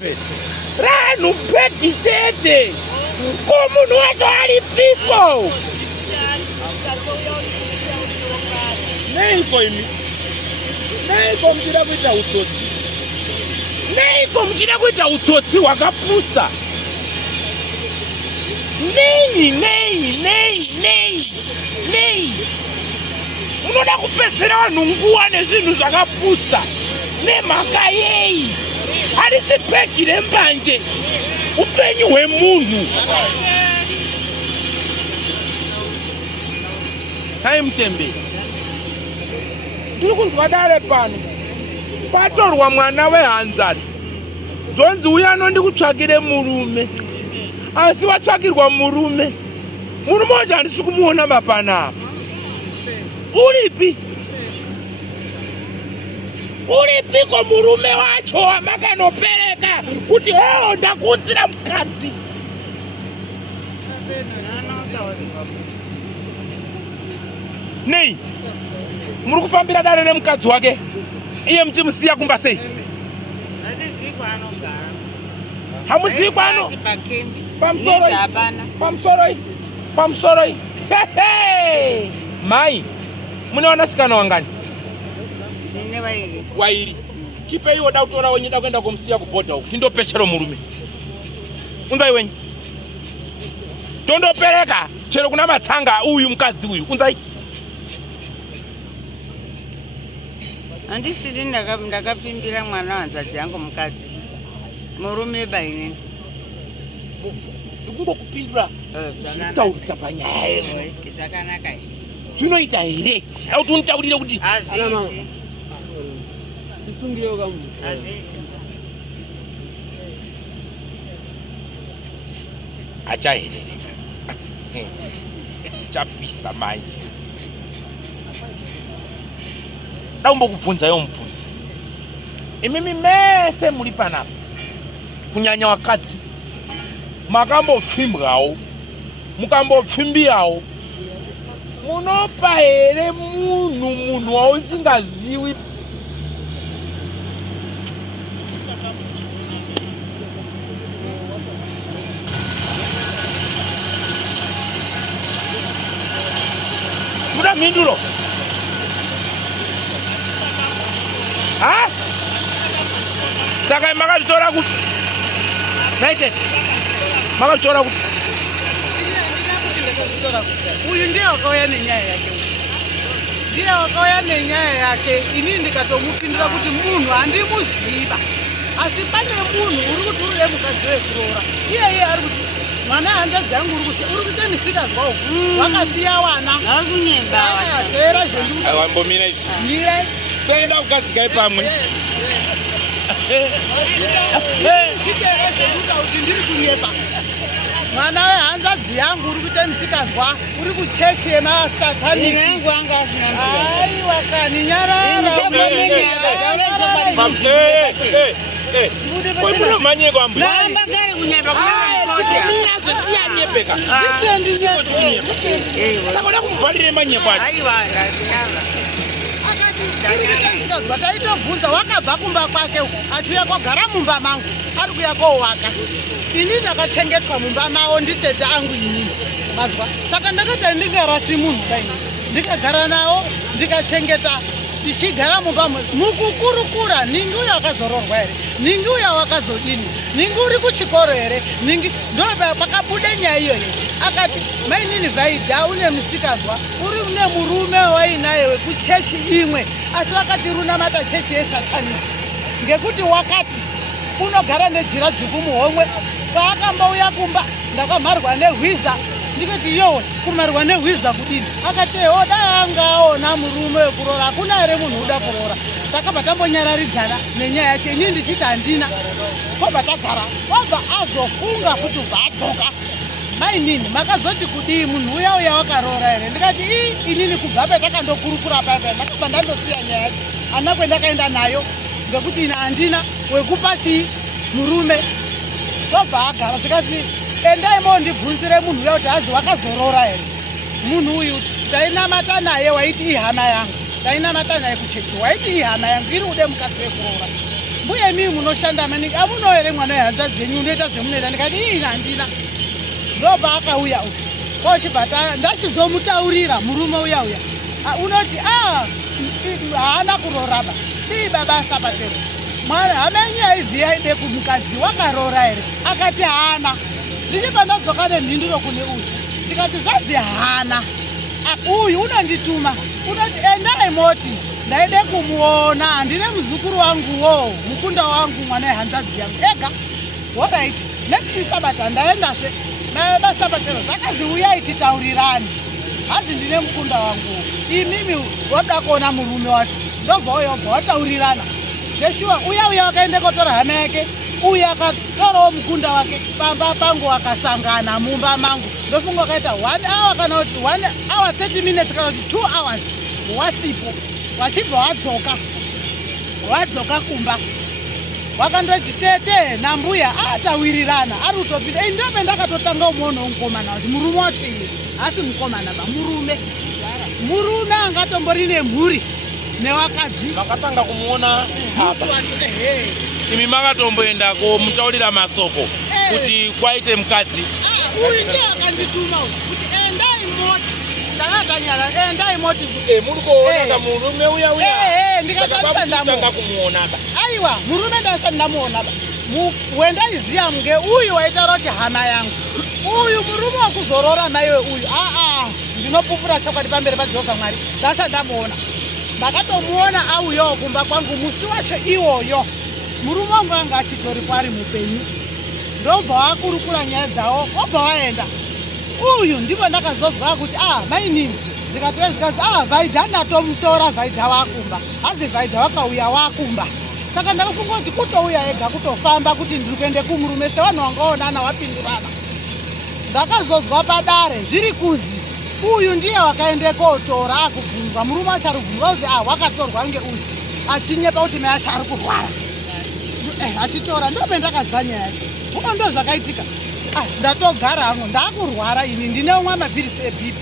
Ranu peti tete. Komunhu wacho aripiko. Neiko imi. Neiko muchida kuita utsotsi. Neiko muchida kuita utsotsi hwakapusa. Nei. Unoda kupedzera vanhu nguva nezvinhu zvakapusa. Nemhaka yei. Harisi bhegi rembanje. Upenyu hwemunhu. Hai Mutembe. Ndiri kunzwa dare pano. Patorwa mwana wehanzvadzi. Zonzi uya anondikutsvakire murume. Asi watsvakirwa murume. Murume wacho handisi kumuona mapanapa. Uripi? Uripiko murume wacho wamakanopereka kuti ndakunzira mukadzi? Nei, muri kufambira dare nemukadzi wake iye muchimusiya kumba sei? Hamuzivi kwano? Pamusoro. Mai, mune wanasikana wangani? Wairi. Chipei woda kutora wenye da kwenda kumsiya kubhodha uku. Tindopechero murume. Unzai wenye. Tondopereka chero kuna matsanga uyu mukadzi uyu. Unzai. Handisiri ndakapfimbira mwana wanzvadzi yangu mukadzi. Murume bainini. Ndikungokupindura. Zvitaurika panyaya yewe. Zvakanaka here. Zvinoita here. Auti unitaurire kuti Hazviiti. Isungire kamu. Hazviiti. achaherereka. Chapisa manje. Ndaumbokubvunzayo mubvunzo. Imimi mese muri panapa. Kunyanya wakadzi. Makambopfimbwawo. Mukambopfimbirawo. Munopa here munhu wausingazivi. Muda minduro. Ha? Saka makatora kuti. United. Makatora kuti. Uyu ndiye wakauya nenyaya yake. Ndiye wakauya nenyaya yake. Ini ndikatomupindura kuti munhu handimuziva. Asi pane munhu uri kuti uri mukadzi wekurora. Iye ari kuti mwana hanzvadzi yangu uri kuita misikazwa uku. Wakasiya wana. Ari kunyemba wana. Era zvendu. Aiwa mbomira izvi. Mira. Senda kukadzikai pamwe. Chitera zveduka kuti ndiri kunyemba. Mwana wehanzvadzi yangu uri kuita misikazwa. Uri kuchechema satani. Yangu anga asina msikazwa. Aiwa kani nyarara. Kwemuna manyeko ambu. Namba gari kunyemba Chikomira zvesiya nyepeka. Saka kumuvharire manyepo acho. Aiwa ngatinyanga. Taitobvunza wakabva kumba kwake achiuya kwagara mumba mangu ari kuya kowaka. Ini ndakachengetwa mumba mawo nditete angu inini. Mazwa. Saka ndakati ndingarasi munhu kudai. Ndikagara nawo ndikachengeta tichigara mumba mukukurukura ningi uya wakazororwa here. Ningi uya wakazodini. Ningi uri kuchikoro here. Ningi ndo pakabude nyaya iyo here. Akati mainini vaidha une musikazwa uri une murume wainaye wekuchechi imwe asi wakati runamata chechi yesatani ngekuti wakati unogara nejira dzvuku muhomwe paakambouya kumba ndakamharwa nehwiza ndikati yowe kumharwa nehwiza kudini akati oda angaona murume wekurora hakuna here munhu uda kurora takabva tambonyararidzana nenyaya yacho inini ndichiti handina kwabva tagara wabva azofunga kuti ubva adzoka mainini makazoti kudii munhu uya wakarora here ndikati inini kubva patakandokurukura papa ndakabva ndandosiya nyaya yacho handina kwendakaenda nayo ngekuti ina handina wekupa chii murume wabva agara zvikati endai mondibvunzire munhu uya kuti hazi wakazorora here munhu uyu tainamata naye waiti ihama yangu tainamata naye kuchechi waiti ihama yangu iri ude mukadzi wekurora uye mii munoshanda maningi amuno ere mwana wehanzvadzi yenyu unoita zvemunoita ndikati ii handina ndopa akauya uyu kochibhata ndachizomutaurira murume uya unoti haana kuroraba tii babasa patero hama yenyu aiziya ide kumukadzi wakarora ere akati haana ndichipa ndadzoka nemhinduro kune uyu ndikati zvazi haana uyu unondituma unoti endai moti ndaide kumuona handine muzukuru wanguwo mukunda wangu mwana wehanzvadzi yangu ega alright next sabata ndaendazve nabasabatero zvakazi uyai titaurirani hazi ndine mukunda wangu imimi wada kuona murume wacho ndobva uyobva wataurirana zveshuwa uya wakaende kotora hama yake uya akatorawo mukunda wake pamba pangu wakasangana mumba mangu ndofunga wakaita 1 hour kana kuti 1 hour 30 minutes kana kuti 2 hours wasipo wachibva wadzoka kumba wakandoti tete nambuya atawirirana ari kutopinda ndope ndakatotanga umuona mukomana kuti murume wacho iye asi mukomana ba murume angatombori nemhuri newakadzi makatanga kumuona apa imi makatomboenda komutaurira masoko kuti kwaite mukadzi uyu ndiye akandituma kuti endai moti ndakatanyara endai moti muri kuona murume uya ndikatanga kumuona ba aiwa murume ndasati ndamuona ba wendaiziya munge uyu waitaura kuti hama yangu uyu murume wakuzorora maiwe uyu ndinopupura chokwadi pamberi paJehovha Mwari ndasati ndamuona ndakatomuona auyawo kumba kwangu musi wacho iwoyo murume wangu anga achitori kwari mupenyu ndobva wakurukura nyaya dzawo obva waenda uyu ndipo ndakazozwa kuti mainini ndikatoya zvikazi vhaidha ndatomutora vhaidha wakumba hazi vhaidha wakauya wakumba saka ndakafunga kuti kutouya ega kutofamba kuti ndiri kuende kumurume sevanhu vangaonana wapindurana ndakazozwa padare zviri kuzi uyu ndiye wakaende kotora akubvunzwa murume acharubvunzwa kuzi wakatorwa ngeuyu achinyepa kuti mai acho ari kurwara achitora ndope ndakazwa nyaya yacho uno ndo zvakaitika ndatogara hangu ndakurwara ini ndine umwe mapirisi ebp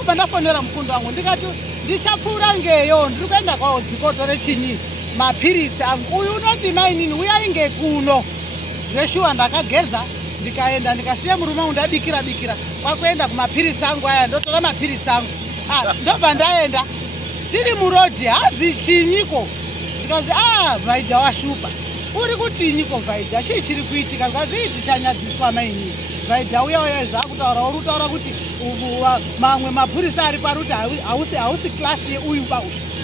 obva ndafonera mukunda wangu ndikati ndichapfuura ngeyo ndiri kuenda kwawo dzikotore chinyi mapirisi angu uyu unoti mainini uyai ngekuno zveshuwa ndakageza ndikaenda ndikasiya murume wangu ndabikira kwakuenda kumapirisi angu aya ndotora mapirisi angu ndobva ndaenda tiri murodhi hazi chinyiko ndikazi vhaidha washupa uri kutinyiko vhaidha chii chiri kuitika ndikazi tichanyadziswa mainini vhaidha uya zvakutaura uri kutaura kuti mamwe mapurisa ari pari kuti hausi klasi yeuyu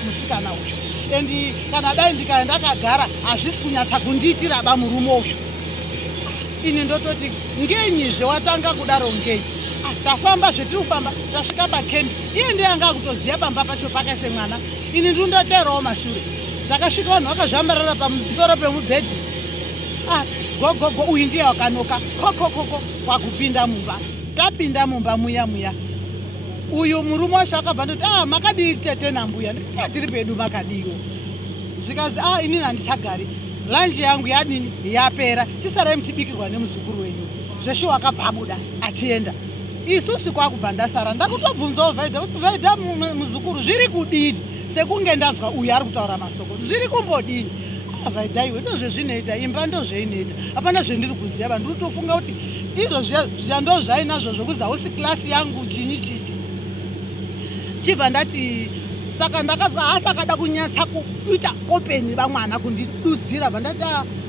musikana uyu endi kana dai ndikaenda ndakagara hazvisi kunyatsa kundiitira murume uyu ini ndototi ngenyizve watanga kudaro ngei tafamba zvetiri kufamba tasvika pakembi iye ndiye anga akutoziva pamba pacho pakaise mwana ini ndindoteerawo mashure ndakasvika vanhu vakazvambarara pamusoro pemubhedhi gogogo uyu ndiye wakanoka kokokoko kwakupinda mumba tapinda mumba muya uyu murume wacho akabva ndoti makadii tete nambuya ndikati tiri pedu makadiwo zvikazi inini handichagari lanji yangu yadini yapera chisarai muchibikirwa nemuzukuru wenyu zveshuwa akabva abuda achienda isusu kwakubva ndasara ndakutobvunzawo vhaidha kuti vhaidha muzukuru zviri kudini sekunge ndazwa uyu ari kutaura masoko zviri kumbodini vhaidha iwe ndozvezvinoita imba ndozveinoita hapana zvendiri kuziva ndiri kutofunga kuti izvo zvando zvainazvo zvokuzi hausi klasi yangu chinyi chichi chibva ndati saka ndakazwa hasi akada kunyatsa kuita openi vamwana kundidudzira vandati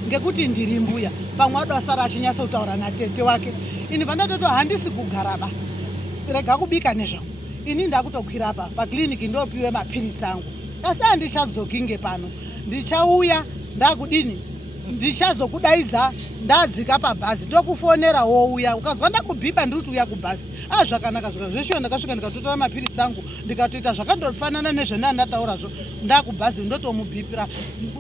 ngekuti ndiri mbuya pamwe adasara achinyatsa kutaura natete wake ini vandatoto handisi kugaraba rega kubika nezvangu ini ndakutokwira apa pakliniki ndopiwe mapirisi angu asi handichadzoki ngepano ndichauya ndakudini ndichazokudaiza ndadzika pabhazi ndokufonera wouya ukazwa ndakubhipa ndiri kuti uya kubhazi zvakanaka zveshuwa ndakasvika ndikatotora mapirisi angu ndikatoita zvakandofanana nezvenandataura ndakubhazi ndotomubhipira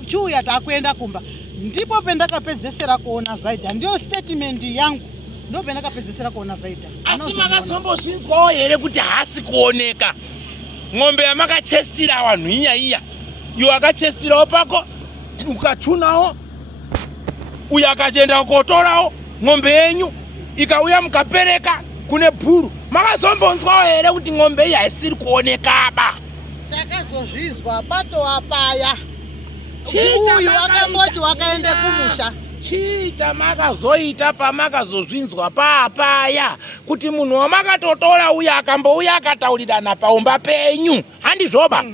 chiuya takuenda kumba ndipo pendakapedzesera kuona vhaidha ndiyo stetimendi yangu ndo pendakapedzesera kuona vhaidha asi makazombozinzwawo here kuti haasi kuoneka ng'ombe yamakachestira wanhu iya iwo akachestirawo pako ukachunawo uyo akachenda kotorawo ng'ombe yenyu ikauya mukapereka kune bhuru makazombonzwawo here kuti ng'ombe iyi haisiri kuonekaba takazozvizwa patova paya uyu akangoti wakaende kumusha. Chii chamakazoita pamakazozvinzwa papaya kuti munhu wamakatotora uya akambouya akataurirana paumba penyu handizvoba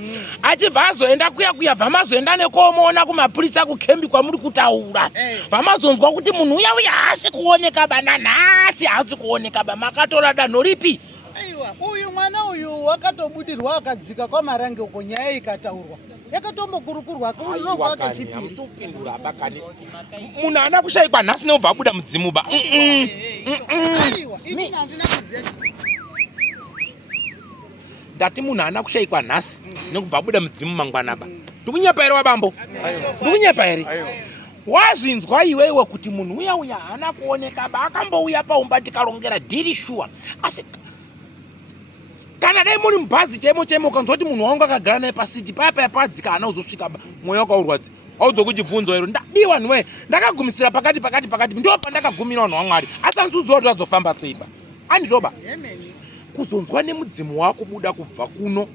achibva azoenda kuya vamazoenda nekomuona kumapurisa kukembi kwamuri kutaura vamazonzwa kuti munhu uya haasi kuoneka ba nanhasi haasi kuoneka ba makatora danho ripi. Aiwa, uyu mwana uyu wakatobudirwa akadzika kwamarange uko nyaya ikataurwa yakatombokurukurwa kunobva kechipiri. Munhu haana kushayikwa nhasi neubva abuda mudzimu ba. Aiwa, ini handina kuziya. Ndati munhu haana kushayikwa nhasi nekubva abuda mudzimu mangwana ba. Ndikunyepa here wabambo? Ndikunyepa here? Wazvinzwa iwewe kuti munhu uya haana kuoneka ba akambouya paumba tikarongera dhiri shuwa. Asi kana dai muri mubhazi chemo ukanzwa kuti munhu wangu akagara naye pasiti paya padzika haana kuzosvika ba mwoyo wakaurwadza audzokujibvunza iro ndadiwa nwe ndakagumisira pakati ndo pandakagumira vanhu vaMwari asi handizoziva kuti vazofamba sei ba handizvoba kuzonzwa nemudzimu wako buda kubva kuno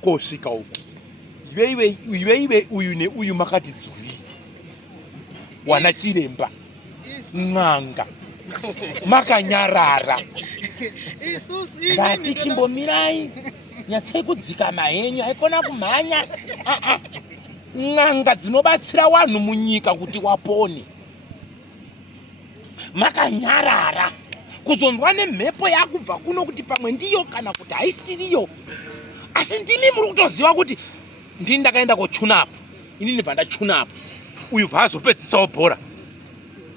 kosvika uko iwe uyu neuyu makati dzuri wana chiremba n'anga makanyarara ndati chimbomirai nyatsai kudzika mahenyu haikona kumhanya n'anga dzinobatsira vanhu munyika kuti wapone makanyarara kuzonzwa nemhepo yakubva kuno kuti pamwe ndiyo kana kuti haisiriyo asi ndimi muri kutoziva kuti ndini ndakaenda kochunapo ini ndibva ndachunapo uyu bva azopedzisawo bhora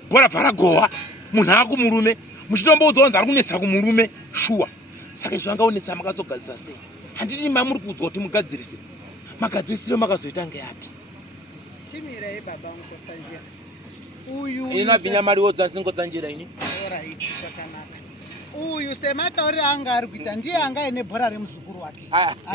bva ragohwa munhu akumurume muchitomboudzaonza ari kunetsa kumurume shuwa saka izvo angaonetsa makazogadzisa sei handiti mamuri kuudzwa kuti mugadzirise magadzirisiro makazoita ngeapi chimirai baba mukosanjira uyu ina vinyamari wodzansingodzanjira ini oraiti zvakanaka uyu sematauriro anga ari kuita ndiye anga ine bhora remuzukuru wake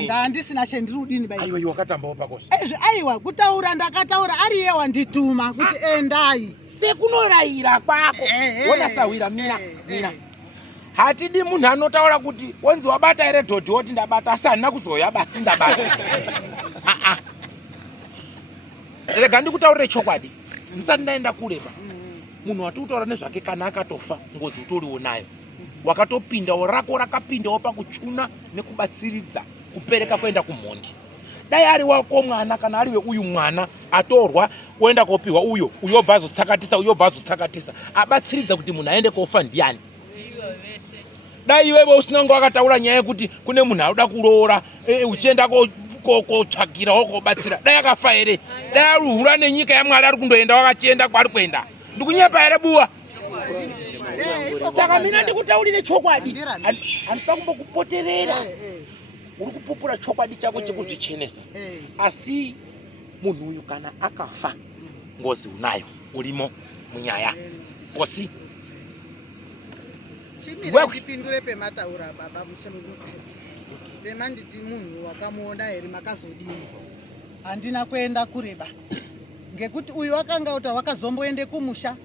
handisina chendiri udini aiwa iwe wakatambawo pakosha aiwa kutaura ndakataura ari iye wandituma kuti endai sekunorayira kwako wonasawira mina hatidi munhu anotaura kuti wenzi wabata here dhodhi woti ndabata asi handina kuzoya basi ndabata rega ndikutaurire chokwadi ndisati ndaenda kureba munhu wati kutaura nezvake kana akatofa ngozi utoriwo nayo wakatopindawo rako rakapindawo pakuchuna nekubatsiridza kupereka kuenda kumhondi dai ari wako mwana kana ariwe uyu mwana atorwa oenda kopiwa uyo obva azotsakatisa abatsiridza kuti munhu aende kofa ndiani dai iwewe usinanga wakataura nyaya yekuti kune munhu anoda kuroora uchienda kotsvakirawo kobatsira dai akafa here dai aruhura nenyika yaMwari ari kundoenda wakachienda kwaari kuenda ndikunyepa here buwa saka mina ndikutaurire chokwadi handisida kumbokupoterera uri kupupura chokwadi chako chekuzvichenesa asi munhu uyu kana akafa ngozi unayo urimo munyaya fosi chipindure pemataura baba muchemukristu pemanditi munhu wakamuona here makazodini handina kuenda kureba ngekuti uyu wakanga uta wakazomboende kumusha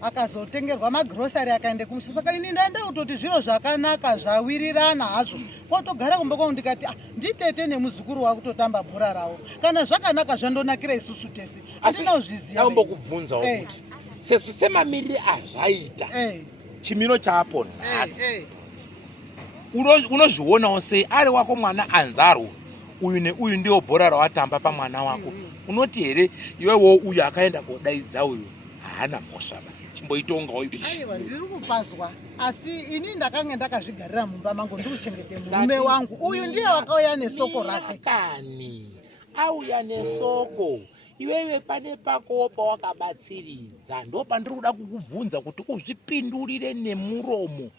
akazotengerwa magrosari akaende kumusha saka ini ndaenda kutoti zviro zvakanaka zvawirirana hazvo kwatogara kumba kwangu ndikati nditete nemuzukuru wakutotamba bhora rawo kana zvakanaka zvandonakira isusu tese handina kuzviziva ambokubvunzawo kuti sesu semamiriri azvaita chimiro chaapo nhasi unozvionawo sei ari wako mwana anzarwa uyu neuyu ndiwo bhora rawatamba pamwana wako unoti here iwewo uyu akaenda kodaidza uyu haana mhosva chimboitongawo aiwa ndiri kupazwa asi ini ndakanga ndakazvigarira mumba mangu ndikuchengete murume wangu uyu ndiye wakauya nesoko rake kani auya nesoko iwewe pane pako pawakabatsiridza ndo pandiri kuda kukubvunza kuti uzvipindurire nemuromo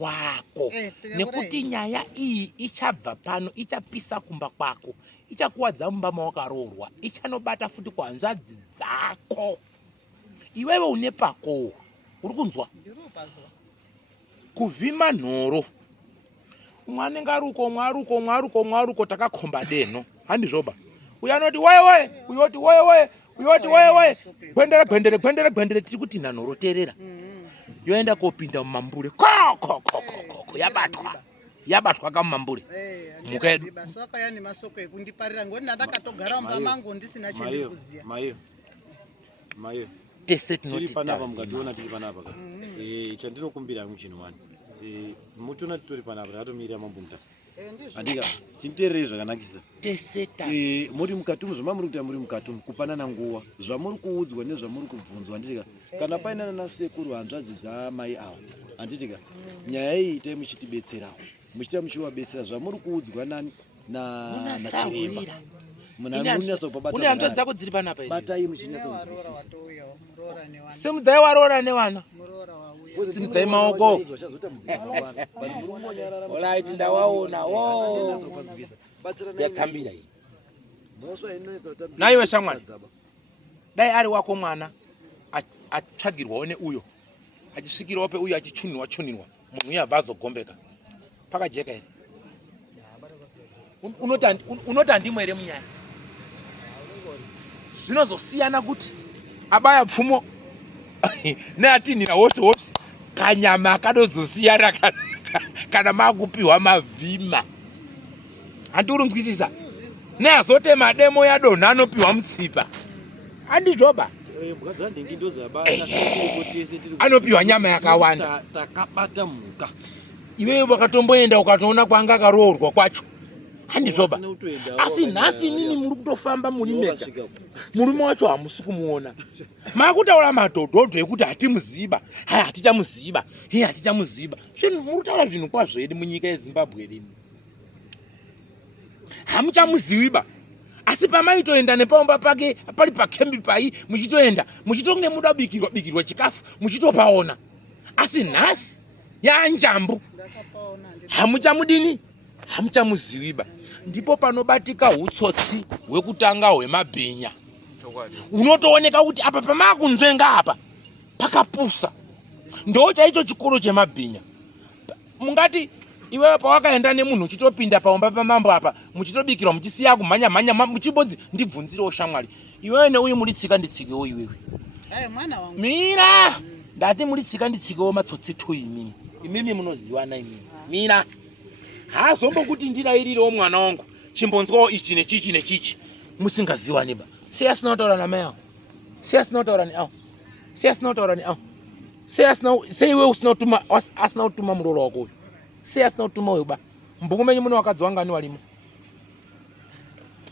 wako nekuti nyaya iyi ichabva pano ichapisa kumba kwako ichakuwadza mumba mawakaroorwa ichanobata futi kuhanzvadzi dzako iwewe une pakowo uri kunzwa kuvhima nhoro mwanenge aruko takakomba denho handizvoba uyu anoti wewe uyoti wewe uyoti wewe gwendere tiri kuti nanhoro terera yoenda kopinda mumambure yabatwa yabatwa kamambure mukedu basi wakaya nemasoko ekundiparira ngoni ndakatogara mumba mangu ndisina chendikuziya mayo tese tiri panapa mukationa tiri panapa chandinokumbira muchino wani mutiona titori panapa tatomirira mambo mutasi andika chimitererei zvakanakisa teseta muri mukatumu zvamamuri kuita muri mukatumu kupanana nguva zvamuri kuudzwa nezvamuri kubvunzwa anditika kana painana nasekuru hanzvadzi dzamai avo anditika nyaya iyi itai muchitibetserawo muchita muchivabetsera zvamuri kuudzwa nani nachiremba une hanzva dzako dziri panapa batai muchinyatsa simudzai waroora newana simudzai maoko olait ndawaona yatsambira iyi naiwe shamwari dai ari wako mwana atsvagirwawo neuyo achisvikirawo peuyo achichunirwa munhu uye abva azogombeka pakajeka here unoti handimo here munyaya zvinozosiyana kuti abaya pfumo neatinhira wose kanyama akadozosiyana kana makupiwa mavhima handiurunzwisisa neazotema demo yadonha anopiwa mutsipa handizvoba anopiwa nyama yakawanda takabata mhuka iwewe wakatomboenda ukatoona kwanga akaroorwa kwacho handizvoba asi nhasi imini muri kutofamba muri mega murume wacho hamusi kumuona makutaura madhodhodho ekuti hatimuziba hatichamuziba hatichamuziba zvinhu muri kutaura zvinhu kwazvo edi munyika yezimbabwe rino hamuchamuziviba asi pamaitoenda nepaumba pake pari pakembi pai muchitoenda muchitonge muda bikirwa chikafu muchitopaona asi nhasi yanjambu hamuchamudini hamuchamuziviba ndipo panobatika utsotsi hwekutanga hwemabhinya unotooneka kuti apa pamakunzvenga apa pakapusa ndo chaicho chikoro chemabhinya mungati iwewe pawakaenda nemunhu uchitopinda paumba pamambo apa muchitobikirwa muchisiya kumhanya muchibodzi ndibvunzirewo shamwari iwewe neuyu muri tsika nditsikewo iwewe mira ndati muri tsika nditsikewo matsotsi 2 imimi munoziwana imimi mira haazombokuti ndirairirewo mwana wangu chimbonzwawo ichi nechichi musingaziwaniba sei sinotaura namai awo sei sinotaura neawo sei sinotaura neawo sei iwe asina kutuma murooro wako uyu sei asina kutuma uyu ba mbungu menyu muno wakadzi wangani walimo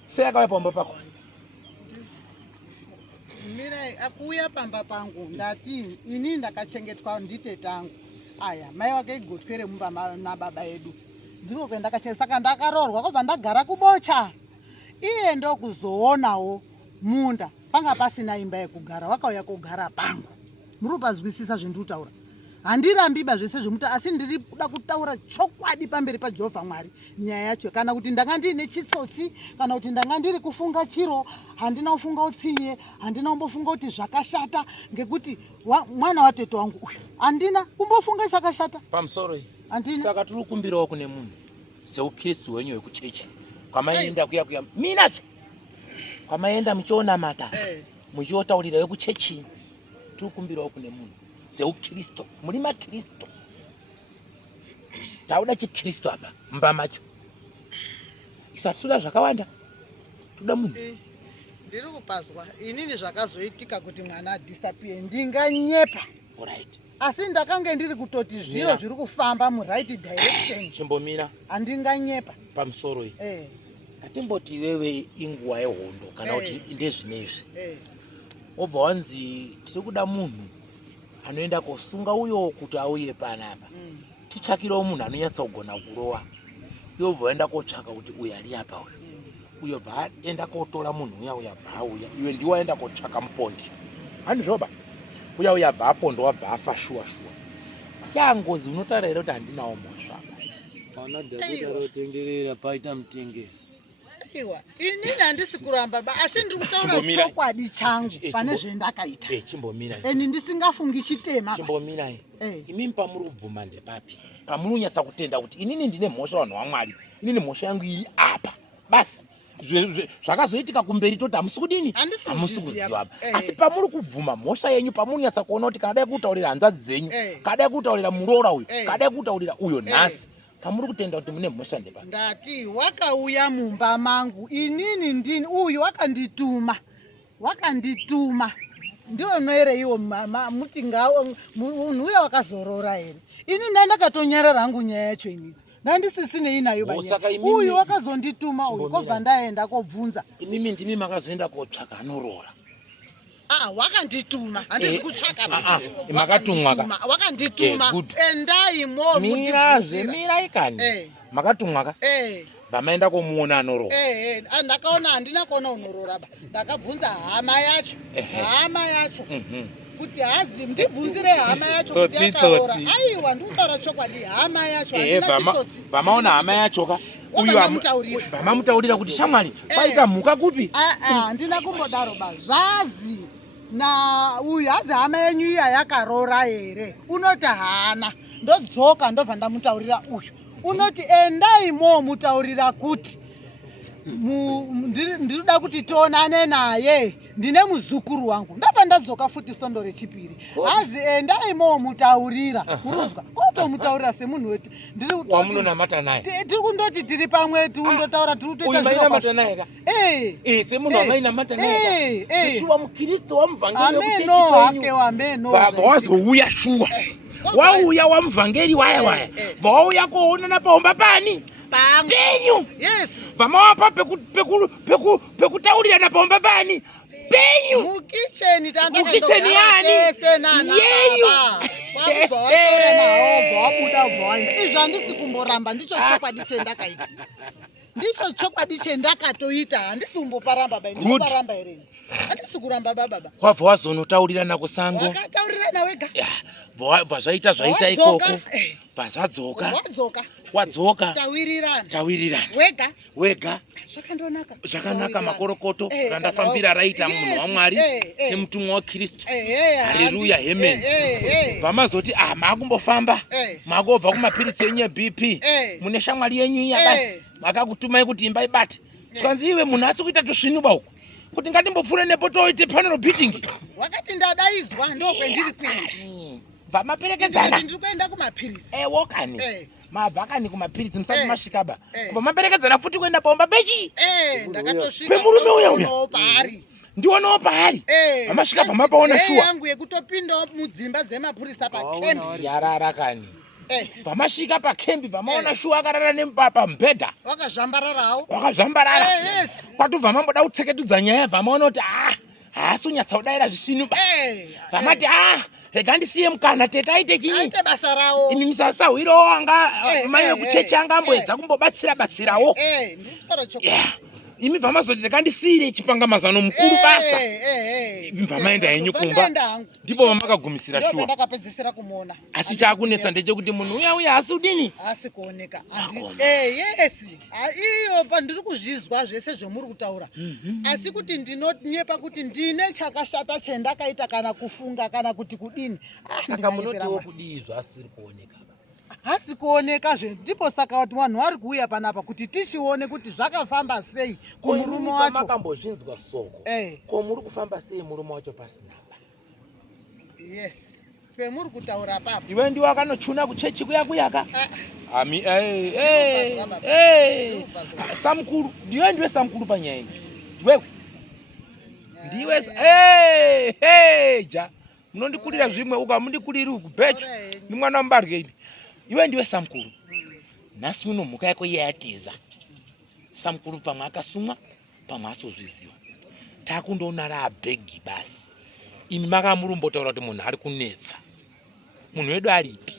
sei akauya pamba pako mirai akuuya pamba pangu ndati ini ndakachengetwa nditetangu aya mai wake igotwere mumba nababa edu ndiko kwendakachengeta saka ndakaroorwa kwabva ndagara kubocha iye ndokuzoonawo munda panga pasina imba yekugara wakauya kugara pangu muri kupazwisisa zvendikutaura handirambiba zvese zvemuta asi ndiri kuda kutaura chokwadi pamberi paJehovha Mwari nyaya yacho kana kuti ndanga ndiine chitsotsi kana kuti ndanga ndiri kufunga chiro handina kufunga utsinye handina kumbofunga kuti zvakashata ngekuti mwana watete wangu uyu handina kumbofunga chakashata pamusoro iyi handina saka tiri kukumbirawo kune munhu seukristu wenyu wekuchechi kwamaenda kuya minache kwamaenda muchiona mata muchiotaurira wekuchechi tiri kukumbirawo kune munhu seukristu muri makristu tauda chikristu apa mumba macho isati toda zvakawanda toda munhu ndiri kupazwa inini zvakazoitika kuti mwana adisapie ndinganyepa right asi ndakange ndiri kutoti zviro zviri kufamba muright direction chimbomira handinganyepa pamusoro iyi hatimboti iwewe inguva yehondo kana kuti ndezvinezvi obva wanzi tiri kuda munhu anoenda kosunga uyo kuti auye panapa titsvakirawo munhu anonyatsa kugona kurova yobva waenda kotsvaka kuti uyu ari apa uyo bva aenda kotora munhu uya bva auya iwe ndiwe waenda kotsvaka mupondi handizvoba uya bva apondo wabva afa shuwa yangozi unotaura here kuti handinawo mhosva pana dhakuta rotenderera paita mutengesi iwa inini handisi kuramba ba asi ndiri kutaura chokwadi changu pane zvendakaita chimbomira eni ndisingafungi chitema chimbomira imimi pamuri kubvuma ndepapi pamuri kunyatsa kutenda kuti inini ndine mhosva vanhu vaMwari inini mhosva yangu iri apa basi zvakazoitika kumberi toti hamusi kudini hamusi kuziva asi pamuri kubvuma mhosva yenyu pamuri kunyatsa kuona kuti kana dai kutaurira hanzvadzi dzenyu kana dai kutaurira muroora uyu kana dai kutaurira uyo nhasi Pamuri kutenda kuti mune mhosva ndepa. Ndati wakauya mumba mangu inini ndini uyu wakandituma. Ndiwo noere iwo muti ngawo munhu uya wakazorora ere. Ini ndakatonyarara hangu nyaya yacho inini. Ndandisisine inayo banya. Uyu wakazondituma uyu kobva ndaenda kobvunza. Imimi ndimi makazoenda kotsvaka anorora. Wakandituma handisi kutsvaka baba. Makatumwaka. Wakandituma endai mo mundibvunzira. Mira ikani. Makatumwaka. Vamaenda kumuona anorora. Ndakaona handina kuona unorora ba. Ndakabvunza hama yacho. Kuti hazi ndibvunzire hama yacho kuti yakarora. Aiwa ndikutaura chokwadi hama yacho handina chitsotsi. Vamaona hama yacho ka. Uyu vamamutaurira kuti shamwari paita mhuka kupi? Handina kumbodaro ba. Zvazi na uyu hazi hama yenyu iya yakarora ere. Unoti hana. Ndodzoka ndobva ndamutaurira uyu. Unoti endai mo mutaurira kuti ndinoda kuti tionane naye ndine muzukuru wangu. Ndabva ndadzoka futi sondo rechipiri. Hazi endai mo mutaurira. Uruzwa kutomutaurira semunhu wetu. Wamunonamata naye. Tiri kundoti tiri pamwe tundotaura tiri kutoita zviro. Uyu mainamata naye ka? Semunhu wamainamata naye ka? Yeshua mukristo wamuvhangeri wekuchechi kwenyu. Ameno. Wazouya shuwa. Wauya wamuvhangeri waya. Wauya koonana paomba pani? Penyu. Yes. Vamawapa pekutaurirana paomba pani? Penyu. Mukicheni yani. Yeyu. Izvo handisi kumboramba ndicho chokwadi chendakaita. Ndicho chokwadi chendakatoita handisi kumboparamba baba. Ndinoparamba ere. Handisi kuramba baba. Wabva wazonotaurirana kusango. Wakataurirana wega. Vazvaita ikoko. Wadzoka. Tawirirana. Wega. Zvakanaka makorokoto randafambira raita munhu waMwari semutumwa waKristu. Haleluya, amen. Vamazoti makumbofamba. Makobva kumapiritsi enyu BP. Mune shamwari yenyu iya basi. Makakutumai kuti imba ibate. Swanzi iwe munhu asi kuita tusvinuba uku. Kuti ngatimbopfuure nepo toite panel beating. Wakati ndadaizwa ndokwendiri kuenda. Vamaperekedzana. Ndiri kuenda kumapiritsi. Wokani. Mabvakani kumapiritsi musati masvikaba. Kubva maperekedzana futi kuenda paomba bechi. Ndakatosvika. Pemurume uya. Paari. Ndionawo paari. Vamasvika vamapaona shuwa. Yangu yekutopindawo mudzimba dzemapurisa pakembi. Yarara kani. Vamasvika pakembi vamaona shuwa akarara nemupapa mubhedha. Wakazvambarara. Yes. Kwatobva mamboda kutseketudza nyaya vamaona kuti haasi kunyatsa kudaira zvisvinuba. Vamati rega ndisiye mukana tete aite chinyi. Aite basa rawo. Imi musasahwirawo mai vekuchechi angamboedza kumbobatsirawo. Ndikutara chokwadi. Imi vamazoti rega ndisiyire chipangamazano mukuru basa. Vamaenda henyu kumba. Ndipo vamakagumisira shuwa. Ndakapedzisira kumuona. Asi chakunetsa ndechekuti munhu uya hasi udini? Hasi kuoneka. Yes. Iyo pandiri kuzvizwa zvese zvomuri kutaura. Asi kuti ndinonyepa kuti ndine chakashata chendakaita kana kufunga kana kuti kudini. Saka munotiwo kudizva asiri kuoneka. Hasi kuoneka ndipo saka kuti vanhu vari kuuya panapa kuti tichione kuti zvakafamba sei kumurume wacho. Makambozvinzwa soko. Ko muri kufamba sei murume wacho pasina. Yes. Pemuri kutaura papo. Iwe ndiwe wakanochuna kuchechi kuyaka. Samukuru, ndiwe samukuru panyaya iyi. Wewe. Ndiwe ja. Munondikulira zvimwe ukamundikuliri kubhechu. Ni mwana wambarike ini. Iwe ndiwe samukuru. Nasi uno mhuka yako yatiza. Samukuru pamwe akasumwa, pamwe asozviziva. Takundoona rabhegi basi. Imi makamurumbotaura kuti munhu ari kunetsa. Munhu wedu aripi?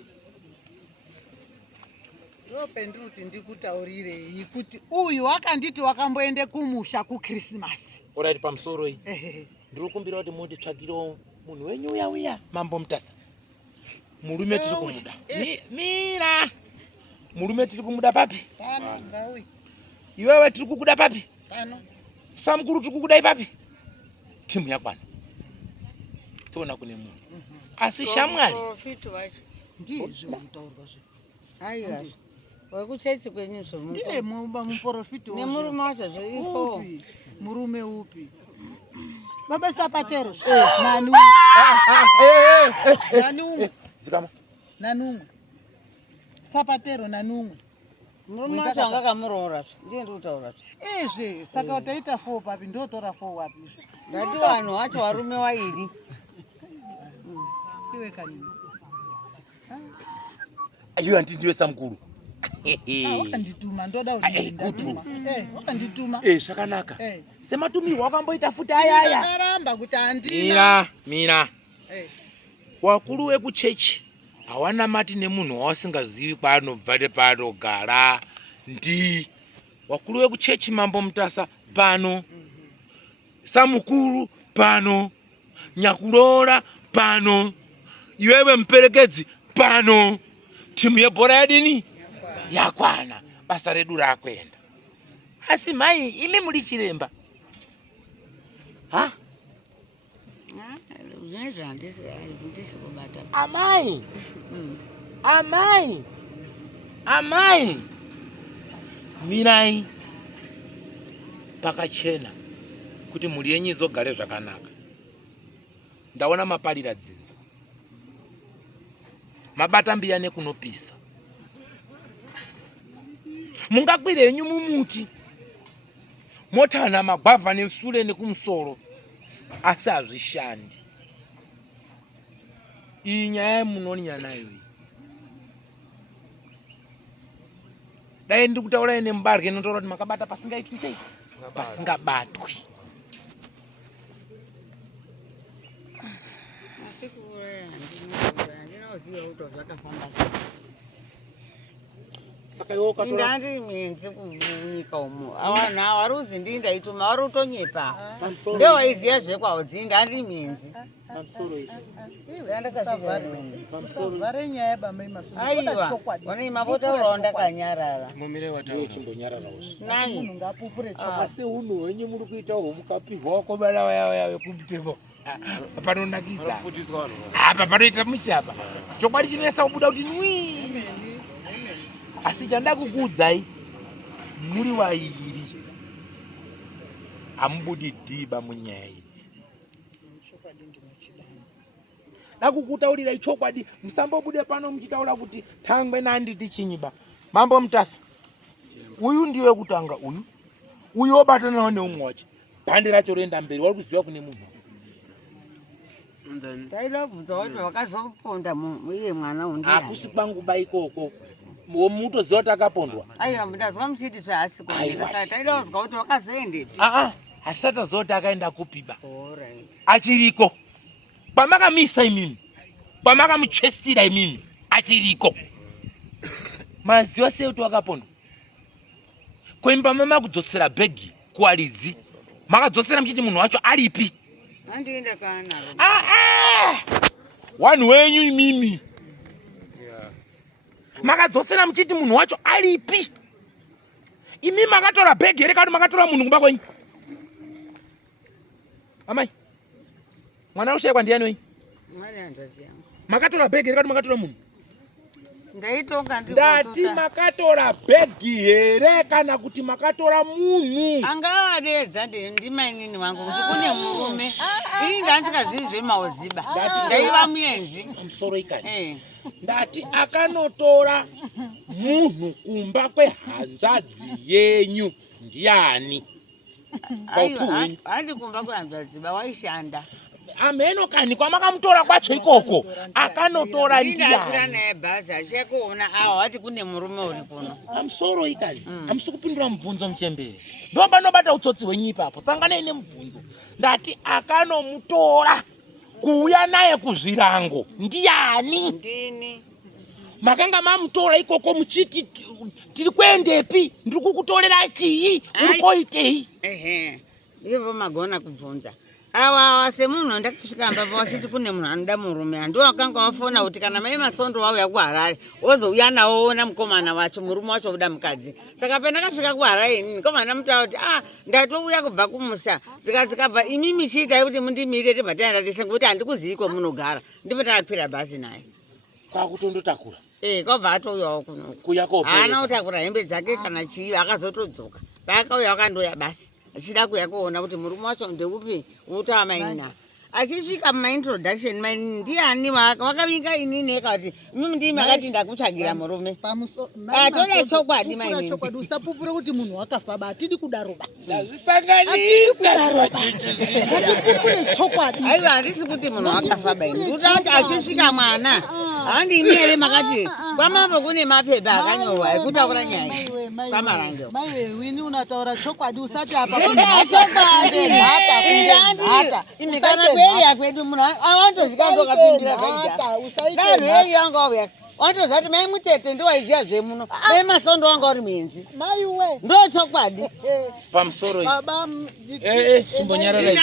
Ndopendiri kuti ndikutaurire kuti uyu wakanditi wakamboende kumusha kuKrisimasi. Alright, pamusoro iyi. Ndiri kukumbira kuti munditsvagire munhu wenyu uya Mambo Mutasa. Murume tiri kumuda. Mira. Murume tiri kumuda papi? Pano ngawi. Iwewe tiri kukuda papi? Pano. Samukuru tiri kukuda ipapi? Timu yakwana. Tiona kune munhu. Asi shamwari. Profit wacho. Ndizvo mutaurwa zve. Aiwa. Wekuchechi kwenyu zvo. Ndiye muprofit wacho. Nemurume wacho zvo ifo. Murume upi? Baba Sapatero. Nani? Nani? Zikama. Nanungu. Sapatero nanungu. murume wacho anga kamuroora ndiye ndikutaura izve saka utaita 4 papi ndotora 4 wapi ndati vanhu wacho varume wairi iwe kanini Ayo antindiwe samkuru. wakandituma ndoda wakandituma Zvakanaka. Sematumirwa wakamboita futi ayaya. ndakaramba kuti andina Mina. Wakuru wekuchechi hawana mati nemunhu wasingazivi kwaanobva nepaanogara. Ndi wakuru wekuchechi Mambo Mutasa pano. Samukuru pano. Nyakuroora pano. Iwewe muperekedzi pano. Timu yebhora yadini yakwana, basa redu rakwenda. Asi mai imi muri chiremba. Amai mirai pakachena kuti muri yenyu izogare zvakanaka. Ndaona mapalira dzinza, mabata mbiya nekunopisa. Mungakwire henyu mumuti motana magwavha nesure nekumusoro, asi hazvishandi. Iyi nyaya yemunonya nayo. Dai ndikutaura ine mubarwe notaura kuti makabata pasingaitwi sei? Pasingabatwi. Saka yoka ndandi mienzi kunyika umo avanhu vari kuzi ndii ndaituma vari kutonyepa ndio waiziya zvekwawo dzii ndandi mienzi vare nyaya yabamai aiwa vanei mavotaurawo ndakanyarara nai munhu ngapupure Asi unhu hwenyu muri kuita hwomukapihwa wakobara waya wekutemo. Panonakidza. Apa panoita muchapa. Chokwadi chinoesa kubuda kuti nwi. Asi chanda kukudzai muri wairi. Amubudi dhiba munyaya idzi. Nakukutaurira chokwadi musambobude pano muchitaura kuti thangwe nanditi chinyiba. Mambo Mutasa. Uyu ndiwe kutanga uyu. Uyu obatanawo neumwe wacho. Bhande racho roenda mberi wari kuziva kune munhu. tailobvunza kuti vakazoponda iye mwana undiani Akusi kwangu baikoko. Mutoziva kuti akapondwa. aiwa ndazwa muchiti zvaasi kuoneka saka taidozwa kuti vakazoendepi Hasati aziva kuti akaenda kupiba. Achiriko. Pamakamisa imimi. Pamakamuchestira imimi. Achiriko. Maziva sei kuti wakapondwa? Kwemba mama kudzosera bhegi kuwaridzi. Makadzosera muchiti munhu wacho aripi? andienda kanaro Wanhu wenyu imimi. Makadzosera muchiti munhu wacho aripi? Imi makatora bhegi here kana makatora munhu kumba kwenyu? Amai. Mwana ushayikwa ndiani wenyu? mwana hanzvadzi yangu Makatora bhegi here kana makatora munhu? ndaitonga Ndati makatora bhegi here kana kuti makatora munhu? angavadedza ndimainini wangu kuti kune murume ini ndandisingazivi zvemauziba ndaiva muenzi Pamusoro ikani. Ndati akanotora munhu kumba kwehanzvadzi yenyu ndiani? handi kumba kwehanzvadziba waishanda Ameno kani kwamakamutora kwacho ikoko. Akanotora ndakwira ndiani? naye bhazi achiya kuona awa wati kune murume uri kuno Pamusoro ikani. Hamusi kupindura mubvunzo muchembere. Ndomba nobata utsotsi hwenyu ipapo. Sanganai nemubvunzo. Ndati akanomutora kuuya naye kuzvirango ndiani? ndini Makanga mamutora ikoko muchiti tiri kuendepi? Ndiri kukutorera chii? Uri koitei? ivo magona kubvunza awa semunhu ndakasvika mbava wachiti kune munhu anoda murume handi wakanga wafona kuti kana mai masondo wauya kuharare wozouya nawo ona mukomana wacho murume wacho uda mukadzi saka pandakasvika kuharare inini mukomana mutaura kuti ndatouya kubva kumusha zikabva imi michiitai kuti mundimirire tibva taenda tese ngekuti handikuziviko munogara ndipo takakwira bhazi naye Kwakutondotakura. kwabva atouyawo kuno Kuya kopera. haana kutakura hembe dzake kana chii akazotodzoka paakauya wakandoya basi achida kuya kuona kuti murume wacho ndeupi utamaina achisvika mumaintroduction ndiani wakavinga inini ekati mimi ndimi akati ndakutsvagira murume toda chokwadi mainini usapupure kuti munhu wakafa ba atidi kudaroba zvisanganisa chokwadi aiwa handisi kuti munhu wakafa baini kuta kuti achisvika mwana handimi here makati kwamambo kune mapepa akanyorwa ekutaura nyaya kwamarangewo maiwe wini unataura chokwadi usati apa imikana kweya kwedu munhu awantozikanzokapindira zvaidazanhu yeyu yanga wauya watoziva kuti mai mutete ndiwaiziya zvemuno mai masondo wanga uri mwenzi maiwe ndo chokwadi pamusoro baba chimbonyararai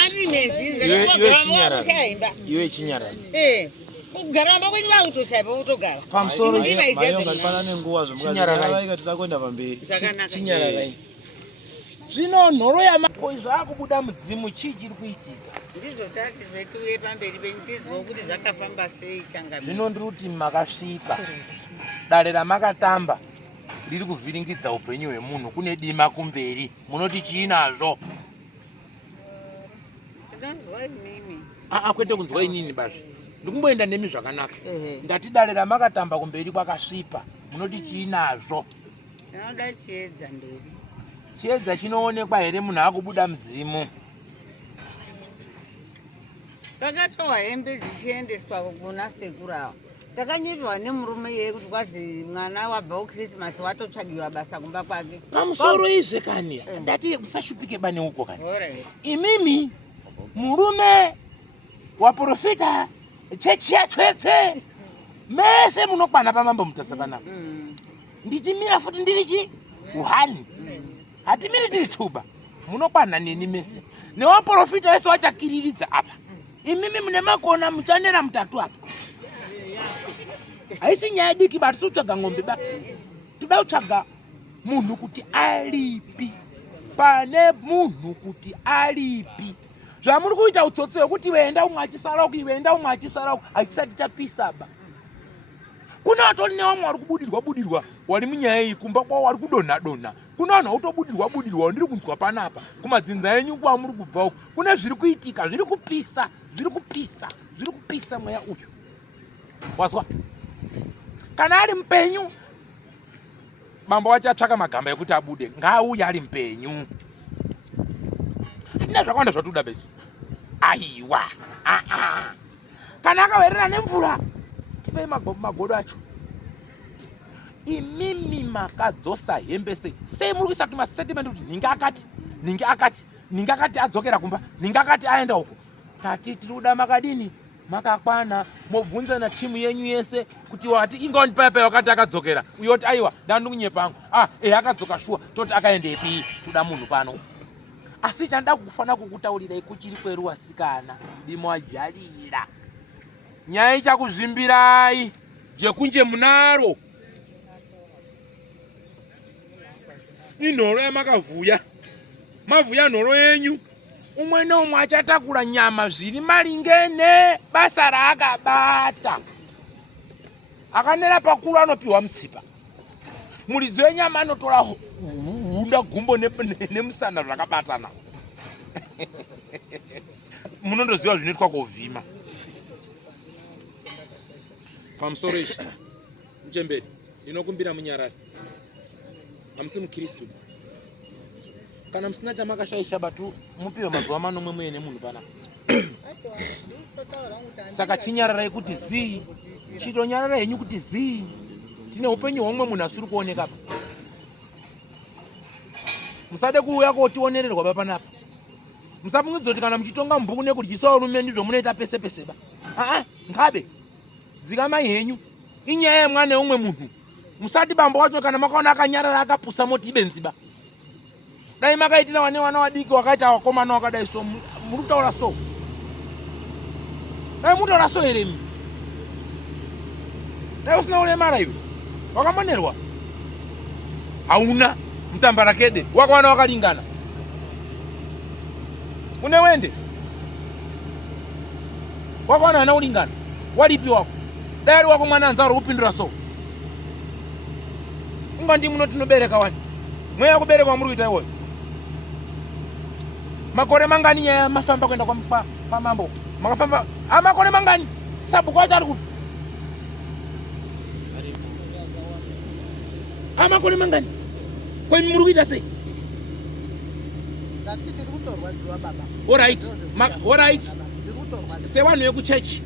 iwe chinyarara kugara vamba kwenyu vakutoshaipa kutogara pamusoro panane nguva zvomukaika kuenda pamberi chinyararai zvino nhoro yamapoi zvaakubuda mudzimu chii chiri kuitika ndizvotati zvetiuye pamberi penyu tiziva kuti zvakafamba sei changa zvino ndiri kuti makasvipa dare ramakatamba riri kuvhiringidza upenyu hwemunhu kune dima kumberi munoti chiinazvo ndinonzwa inini kwete kunzwa inini bazvi ndikumboenda nemi zvakanaka ngati dare ramakatamba kumberi kwakasvipa munoti chiinazvo ndinoda chiedza mberi chiedza chinoonekwa here munhu akubuda mudzimu takatowa hembe dzichiendeswa kuna sekuru avo takanyepiwa nemurume iye kuti kwazi mwana wabva kuKrismasi watotsvagiwa basa kumba kwake pamusoro izve kani ndati usashupike bane uko kani imimi murume waprofita chechi yatwetse mese munokwana pamambo mutasapanapa ndichimira futi ndirichi uhani hatimiri tiri tuba munokwana neni mese newaprofita wese wachakiriridza apa imimi mune makona muchanera mutatu apa haisi nyaya diki ba tisutsvaga ng'ombe ba toda kutsvaga munhu kuti alipi pane munhu kuti alipi zvamuri kuita utsotsi hwekuti iwe enda umwe achisara uku iwe enda umwe achisara uku hachisati chapisa ba kuna vatori nevamwe vari kubudirwa wari munyaya iyi kumba kwavo wari kudonha kuna vanhu vautobudirwa ndiri kunzwa panapa kumadzinza enyu kwamuri kubva uku kune zviri kuitika zviri kupisa mweya uyu wazwa kana ari mupenyu bamba wacho atsvaka magamba ekuti abude ngaauye ari mupenyu ina zvakawanda zvatoda besu aiwa kana akawerera nemvura tipei magodo acho imimi makadzosa hembe sei muri kuisa kuti mastatement kuti ninge akati adzokera kumba ninge akati aenda uko tati tiri kuda makadini makakwana mobvunza na timu yenyu yese kuti wati ingaoni paya wakati akadzokera uyo kuti aiwa ndandikunyepangu akadzoka shuwa toti akaendepi toda munhu pano asi chanda kufana kukutaurirai kuchiri kweru wasikana ndimwajarira nyaya ichakuzvimbirai jekunje munaro inhoro yamakavuya mavuya nhoro yenyu umwe neumwe achatakura nyama zviri maringene basa raakabata akanera pakuru anopiwa mutsipa muridzi wenyama anotora hunda gumbo nemusana zvakabatana munondoziva zvinoitwa kovhima pamusoro izvi muchemberi ndinokumbira munyarari hamusi mukristu kana musina chamakashaisha batu mupiwe mazuva manomwe muye nemunhu panapa saka chinyararai kuti zii chitonyarara henyu kuti zii tine upenyu hwomwe munhu asiri kuoneka pa musade kuuya kotionererwa papanapa musafungidzira kuti kana muchitonga mbuku nekudyisa varume ndizvo munoita pese pese ba ngabe dzikamai henyu inyaya yemwana yeumwe munhu musati bamba wacho kana makaona akanyarara akapusa moti ibenziba dai makaitira wana wadiki wakaita wakomana wakadai so muri kutaura so dai mutaura so here mi dai usina ulemara iwe wakamonerwa hauna mutambarakede wakawana wakalingana une wende wakawana hana ulingana walipi wako dai ari wako mwana anzaro kupindura so ungandi muno tinobereka wani mweya kubereka muri kuita iwoyo makore mangani nyaya mafamba kuenda kwa mambo makafamba amakore mangani sabhuku acho ari kuti amakore mangani kwemi muri kuita sei Alright. Sevanhu vekuchechi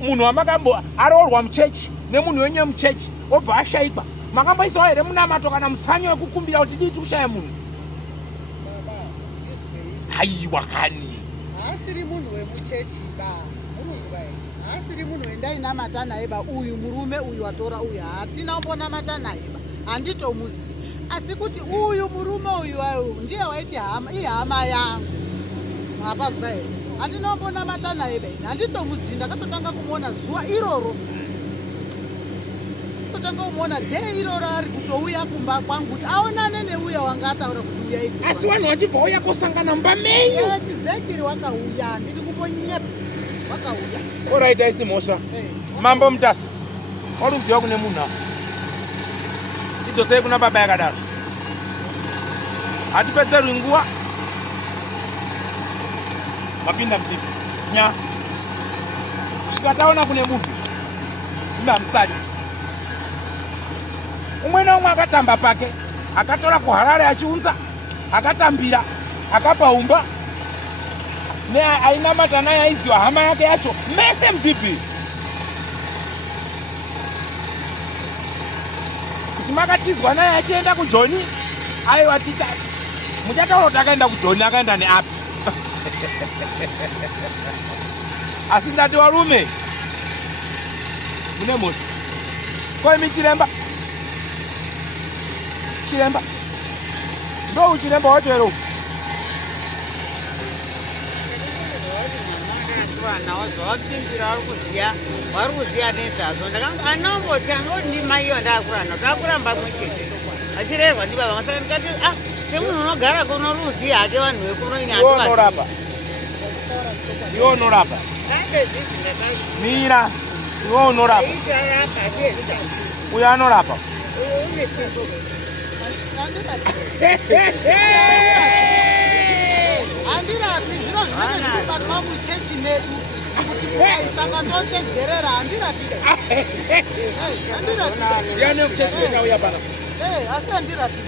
munhu wamakambo aroorwa muchechi nemunhu wenye muchechi obva ashayikwa makamboisawo here munamato kana mutsanyo wekukumbira kuti dii tikushaya munhu haiwa kani haasiri munhu wemuchechi ba murungu haasiri munhu wendainamata naye ba uyu murume uyu watora uyu hatina kumbonamata naye ba handitomuzivi asi kuti uyu murume uyu wayo ndiye waiti ihama yangu mapazwa here handinombonamata naye ba handitomuzivi ndakatotanga kumuona zuva iroro totanga kumuona dhee iroro ari kutouya kumba kwangu kuti aonane neuya wanga ataura kuti uya iko asi vanhu vachibva uya kosangana mumba menyu exactly wakauya ndiri kumbonyepa wakauya Alright, aisi mhosva mambo mutasi waruziva kune munhu apa idzosei kuna baba yakadaro hatipedzerwi nguva mapinda mutipi nya kusvika taona kune munhu ime hamusadi umwe naumwe akatamba pake akatora kuharare achiunza akatambira akapa umba neainamata naye aiziva hama yake yacho mese mutipi kuti makatizwa naye achienda kujoni aiwa ticha muchataura kuti akaenda kujoni akaenda neapi asi ndati varume mune moti koimi chiremba ndo uchiremba wacho ero vari kuziya nezvazvo ndakamboti angoti ndimaiyo ndaakurana taakuramba mwechete achirerwa ndibaba masaka ndikati semunhu unogara kuno ruzivi hake vanhu vekunoinorapa iwe unorapa mira iwe unorapa uyo anorapa handirapi zviro zvinenge zvinobatwa muchechi medu kuti mukaisanga ndotedzerera ndiani wekuchechi wenyauya pana asi handirapi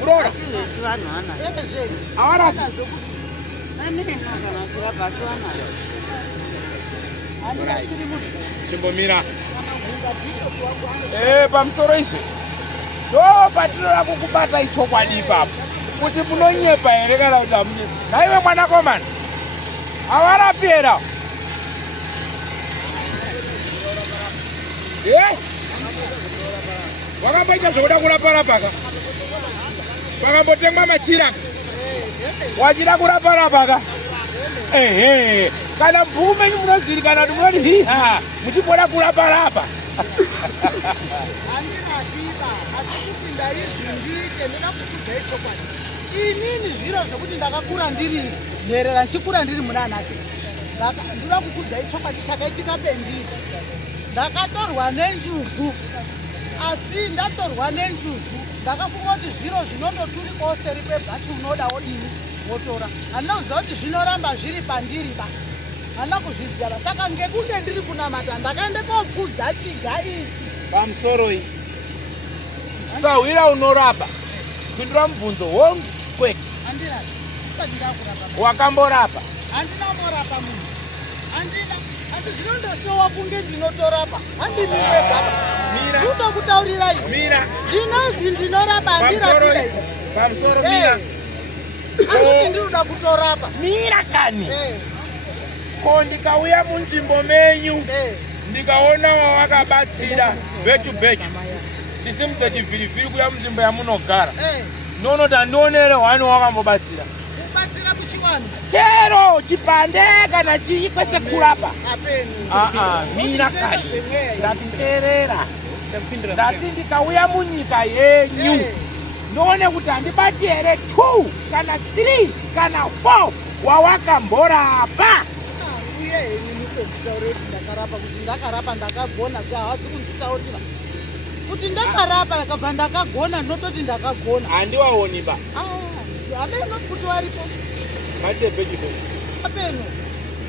muroora avarapi chimbomira pamusoro izvo ndo patinoda kukubata ichokwadi ipapo kuti munonyepa here kana kuti hamunyepa naiwe mwanakomana avarapi hera wakamboita zvokuda kuraparapaka pakambotengwa machiraka wachida kuraparapaka kana mubhuku menyu munozirikana kuti munoti hiha muchimboda kuraparapa handinadiba asi kuti ndaizindike ndoda kukudza ichokwadi inini zviro zvokuti ndakakura ndiri nherera ndichikura ndiri munanhate ndoda kukudza ichokwadi chakaitika pendiri ndakatorwa nenjuzu asi ndatorwa nenjuzu ndakafunga kuti zviro zvinondoturikawo seri kwebhachi unoda wodini wotora handina kuziva kuti zvinoramba zviri pandiri ba handina kuzviziva ba saka ngekunge ndiri kunamata ndakaende kokudza chiga ichi pamusoro iyi sawira unorapa pindura mubvunzo hongu kwete handirapi usati ndakurapa wakamborapa handina kumborapa munhu handina asi zvinondoshowa kunge ndinotorapa handini kwegaba nditokutaurirai ndinozi ndinorapa handirapi pamusoro mira asi ndinoda kutorapa mira kani ko ndikauya munzvimbo menyu ndikaona wawakabatsira back to back ndisimudze chivhirivhiri kuya munzvimbo yamunogara ndonoti handionere hwani wakambobatsira kubatsira kuchiwani chero chipande kana chii kwese kurapa mira kani ndatiterera ndati ndikauya munyika yenyu ndone kuti handibati here 2 kana 3 kana 4 wawakamborapa uye henyu mutokutaurira kuti ndakarapa kuti ndakarapa ndakagona zvahazi kunditaurira kuti ndakarapa ndakabva ndakagona ndinototi ndakagona handiwaoniba apeno kuti waripo matebejibei apeno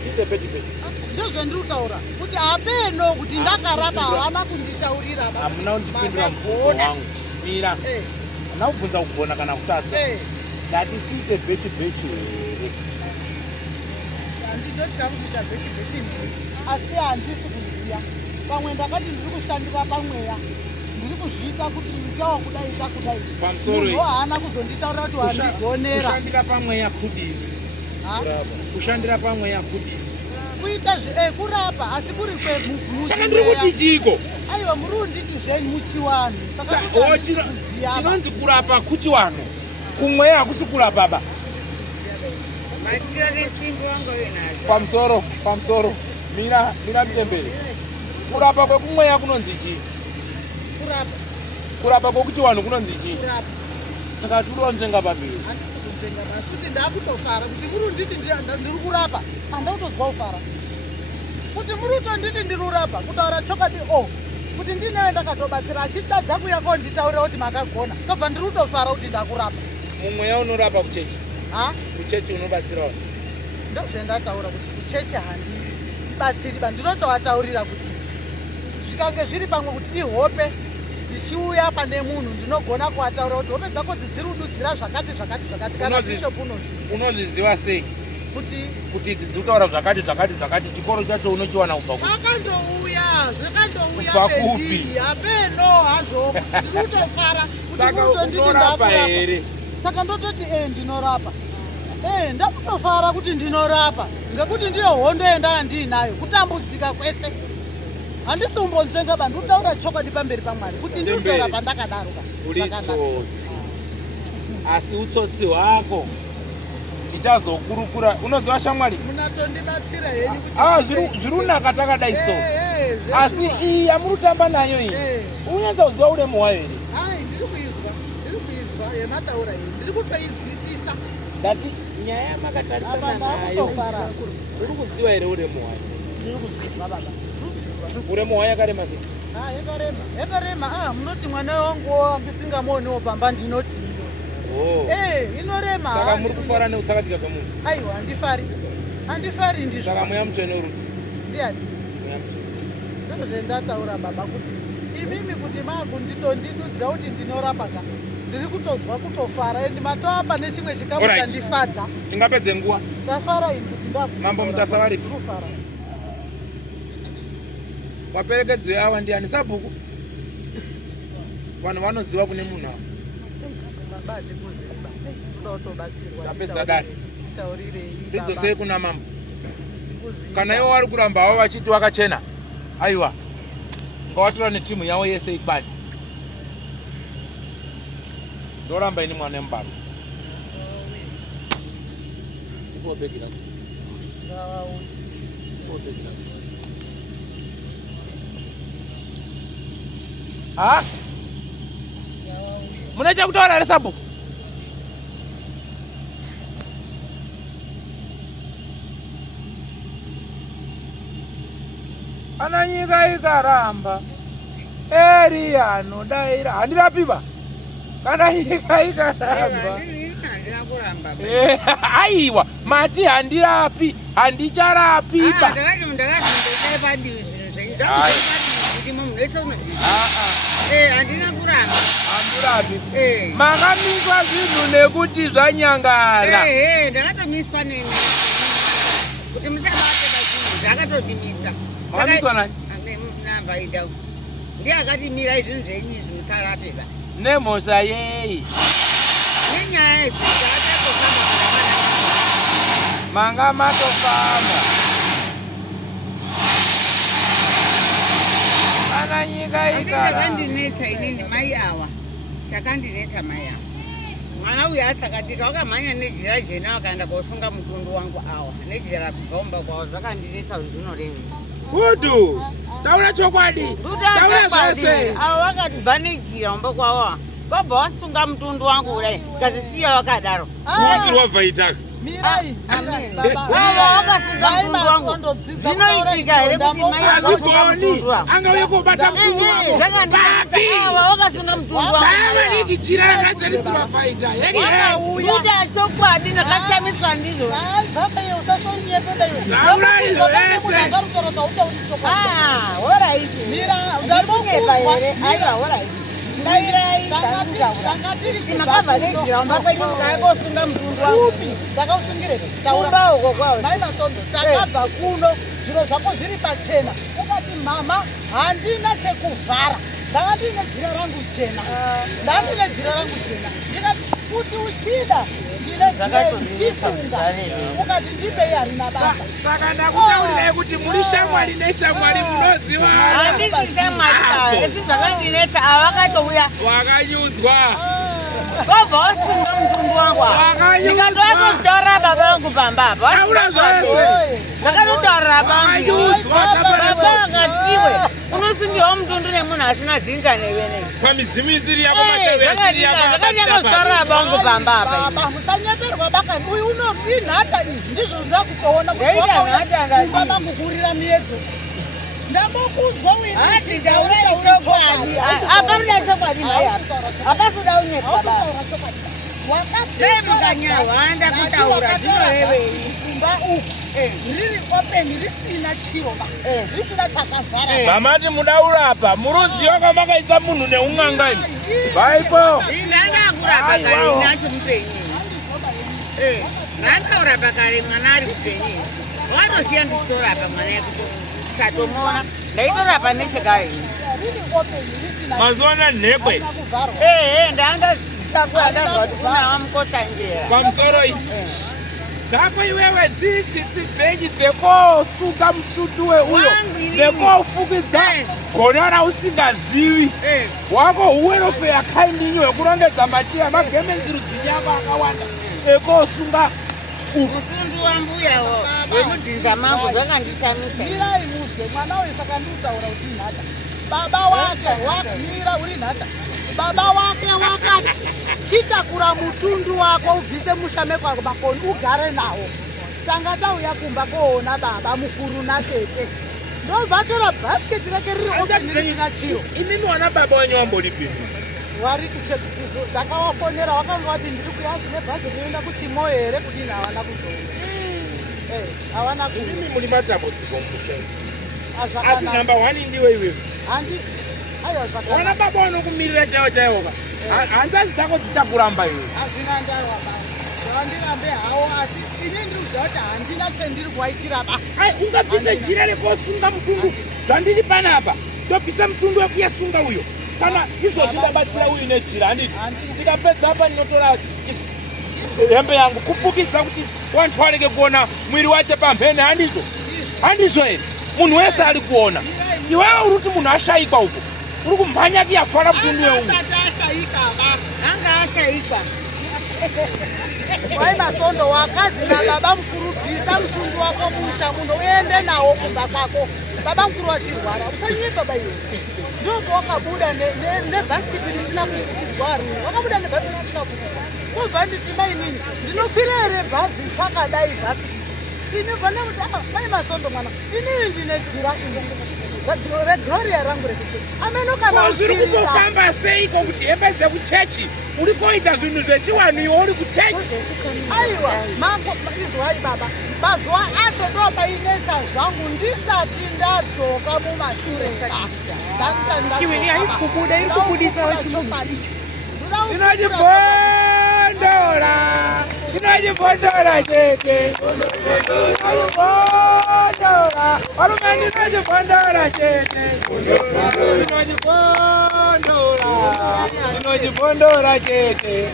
Chite peti peti. Ndozvandiri kutaura kuti apeno kuti ndakarapa havana kunditaurira hamuna kundipindura mubvunzo wangu. Mira. Handina kubvunza kugona kana kutadza. Ndati tiite beti beti here. Handinoti kamuita beti beti asi handisi kuziva. Pamwe ndakati ndiri kushandira pamweya. Ndiri kuzviita kuti itawo kudai takudai. Pamusoro munhu haana kuzonditaurira kuti wandigonera. Kushandira pamweya kudini. Kushandira pamweya kudini. Kuita kurapa asi kuri kwemugurupu. Saka ndiri kuti chiko. Aiwa muri kunditi zvenyu muchiwanhu. Chinonzi kurapa kuchiwanhu. Kumweya hakusi kurapa ba. Pamusoro. Mira mtembere. Kurapa kwekumweya kunonzi chii? Kurapa kwekuchiwanhu kunonzi chii? Saka turonzenga pamberi. Handisi kunzenga basi kuti ndakutofara kuti muri kunditi ndiri kurapa. Handautonzwa kufara. Kuti muri kutonditi ndiri kurapa kutaura chokati kuti ndinewe ndakatobatsira achitadza kuuya konditaurira kuti makagona. Kabva ndiri kutofara kuti ndakurapa. Mumweya unorapa kuchechi. Kuchechi unobatsirawo. Ndozvendataura kuti kuchechi handibatsiri ndinotovataurira kuti zvikange zviri pamwe kuti ihope dzichiuya pane munhu ndinogona kuvataurira kuti hope dzako dzidzirududzira zvakati kana bishop unozviziva sei kuti idzi dzikutaura zvakati chikoro chacho unochiwana kubva zvakandouya pendiri hapeno hazvo ndiri kutofara saka unorapa here saka ndototi ndinorapa ndakutofara kuti ndinorapa ngekuti ndiyo hondo yendanga ndiinayo kutambudzika kwese handisi umbonzvenga ba ndikutaura chokwadi pamberi paMwari kuti ndinorapa ndakadaro uri tsotsi asi utsotsi hwako tichazokurukura unoziva shamwari munatondibatsira henyu kuti zviri kunaka takadai so asi iyi yamuri kutamba nayo iyi unyanza kuziva uremu hwayo here ndiri kuizwa yemataura iyi ndiri kutoizwisisa ndati nyaya yamakatarisana nayo uri kuziva here uremu hwayo uremu hwayo yakarema sei yakarema munoti mwana wangu ndisingamuoniwo pamba ndinoti inorema saka muri kufara neutsakatika kwemunhu aiwa handifari ndizvo saka mweya mutsvene uruti ndiani ndozvendataura baba kuti imimi kuti makunditondidudza kuti ndinorapa ka ndiri kutozwa kutofara endi matoapa nechimwe chikamu chandifadza tingapedze nguva ndafara ini kuti mambo mutasa varipi waperekedziwe ava ndiani sabhuku vanhu vanoziva kune munhu ava tapedza dare ridzosei kuna mambo kana ivo vari kuramba havo vachiti vakachena aiwa ngawatora netimu yavo yese ikwani ndoramba ini mwana wemubaro ipobhegirani mune chekutaura resabhuku ana nyika ikaramba anodaira handirapiba kana nyika ikaramba aiwa mati handirapi handicharapiba handirapi makamiswa zvinhu nekuti zvanyangara ndakatomiswa kuti musabate bachinhu zvakatodimisa wamiswa nani nambaidau ndiye akati mirai zvinhu zvenyu izvi musarapeba nemhosva yei nenyaya yezviatatofamba manga matofamba kana nyika chakandinetsa inini mai awa chakandinetsa mai awa mwana uyu atsakatika wakamhanya nejira jena wakaenda kosunga mutundu wangu awa nejira kubvaumba kwavo zvakandinetsa kuti zvinorenga kudu taura chokwadi taura zvose avo vakati bva nejira umba kwavo vabva wasunga mutundu wangu kudai ukazisiya wakadaro kuudzirwa bvaitaka mirai wakasunga mutundu wangu zvinoitika here kuti mai azvigoni angauye kobata mutundu wako wakasunga mutundu mutundu chavaniki chira rakazarisi mafaita kuti achokwadi ndakashamiswa ndizvo ndakavhaneiraambakaimakavaneiraambakaimakaimasunga mutundu ndakausungirekaumba uko kwao maimasondo takabva kuno zviro zvako zviri pachena ukati mama handina chekuvhara ndanga ndine dzira rangu jena ndandine dzira rangu jena ndikati kuti uchida ndine chisunga ukati ndipei harina basa saka ndakutaurirai kuti muri shamwari neshamwari munoziva handisi shamwari esi zvakandinesa avakatouya wakanyudzwa wabva wasunga mutundu wangu ndikatoatotaurira baba vangu pamba apa taura zvese ndakatotaurira baba akatiwe unosungiwa mutundu nemunhu asina dzinza nevenei pamidzimu isiri yako mashauri asiri yakandakatotaurira baba vangu pamba apa baba musanyeperwa bakani uyu inhata iyi ndizvo ndakutoona kumba mangu kurira miedzo ndamokuzwa apamuna chokwadi mai apasuda unyepaba wakapekanyawanda kutaura zvinorevei kumba uku riri openi risina chirova risina chakavhara mamati mudaurapa murudziwa kwamakaisa munhu neun'angani vaipo ndandakurapa kare nacho mupenyu ndandaurapa kare mwana ari kupenyu watosiya ndichitorapa mwana yekuti satomuona ndaitorapa nechekare mazuva nanhekwe ndandazikakura ndazva kuti kunava mukotsanjera pamusoro iyi dzako iwewe dzitsitsi dzenyu dzekosunga mutundu weuyo nekofukidza gona rausingazivi wako uwerofe yakaindinyu wekurongedza matiya magemenzirudzini yako akawanda ekosunga mutundu wambuyawo wemudzinza mangu zvakandishamisa mirai muzwe mwana uyu saka ndiutaura kuti nhata baba wake wakamira uri nhata baba wake wakati chitakura mutundu wako ubvise mushame kwako makoni ugare nawo tanga tauya kumba koona baba mukuru natete ndobva tora bhasiketi rake riririsina chiro imimi wana baba wenyu wambodipindu wari kuchekukuzo ndakavafonera wakanga vati ndiri kuyazi nebhazi rinoenda kuchimo here kudini havana kuzoona havana imimi muri matambudziko mumushenyu asi namba 1 ndiwe iwewe handiti aiwa zvaka wana baba wanokumirira chaiwo chaiwoka hanzvadzi dzako dzichakuramba iwe hazvina ndarwa vandirambe hawo asi ini ndiriuziva kuti handina chendiri kuwaitira ba ai ungabvise jira rekosunga mutundu zvandiri panapa ndobvisa mutundu wekuyasunga uyo kana izvozvi ndabatsira uyu nejira handiti ndikapedza apa ndinotora hembe yangu kufukidza kuti wantu warege kuona mwiri wache pamhene handizvo here munhu wese ari kuona iwewe uri kuti munhu ashayikwa uko uri kumhanya kuyafara mutundu weungu anga ashayikwa wai masondo wakazi nababa mukuru bvisa mutundu wako musha muno uende nawo kumba kwako baba mukuru wachirwara usanyipa baiwe ndoko wakabuda nebhasikiti risina kufukidzwa rini wakabuda nebhasikiti risina kufukidzwa kubva nditi mainini ndinokwira here bhazi zvakadai bhasikiti inibva nekuti mai masondo mwana inini ndine jira regloria rangu rekuti amenokanazviri kutofamba seiko kuti hembe dzekuchechi uri koita zvinhu zvechiwanhu iwo uri kuchechi aiwa izwai baba mazuva acho ndo painesa zvangu ndisati ndadzoka mumatureka iwe haisi kubuda iri kubudisa inojibondora chete varume ndinojibondora chete inojibondora chete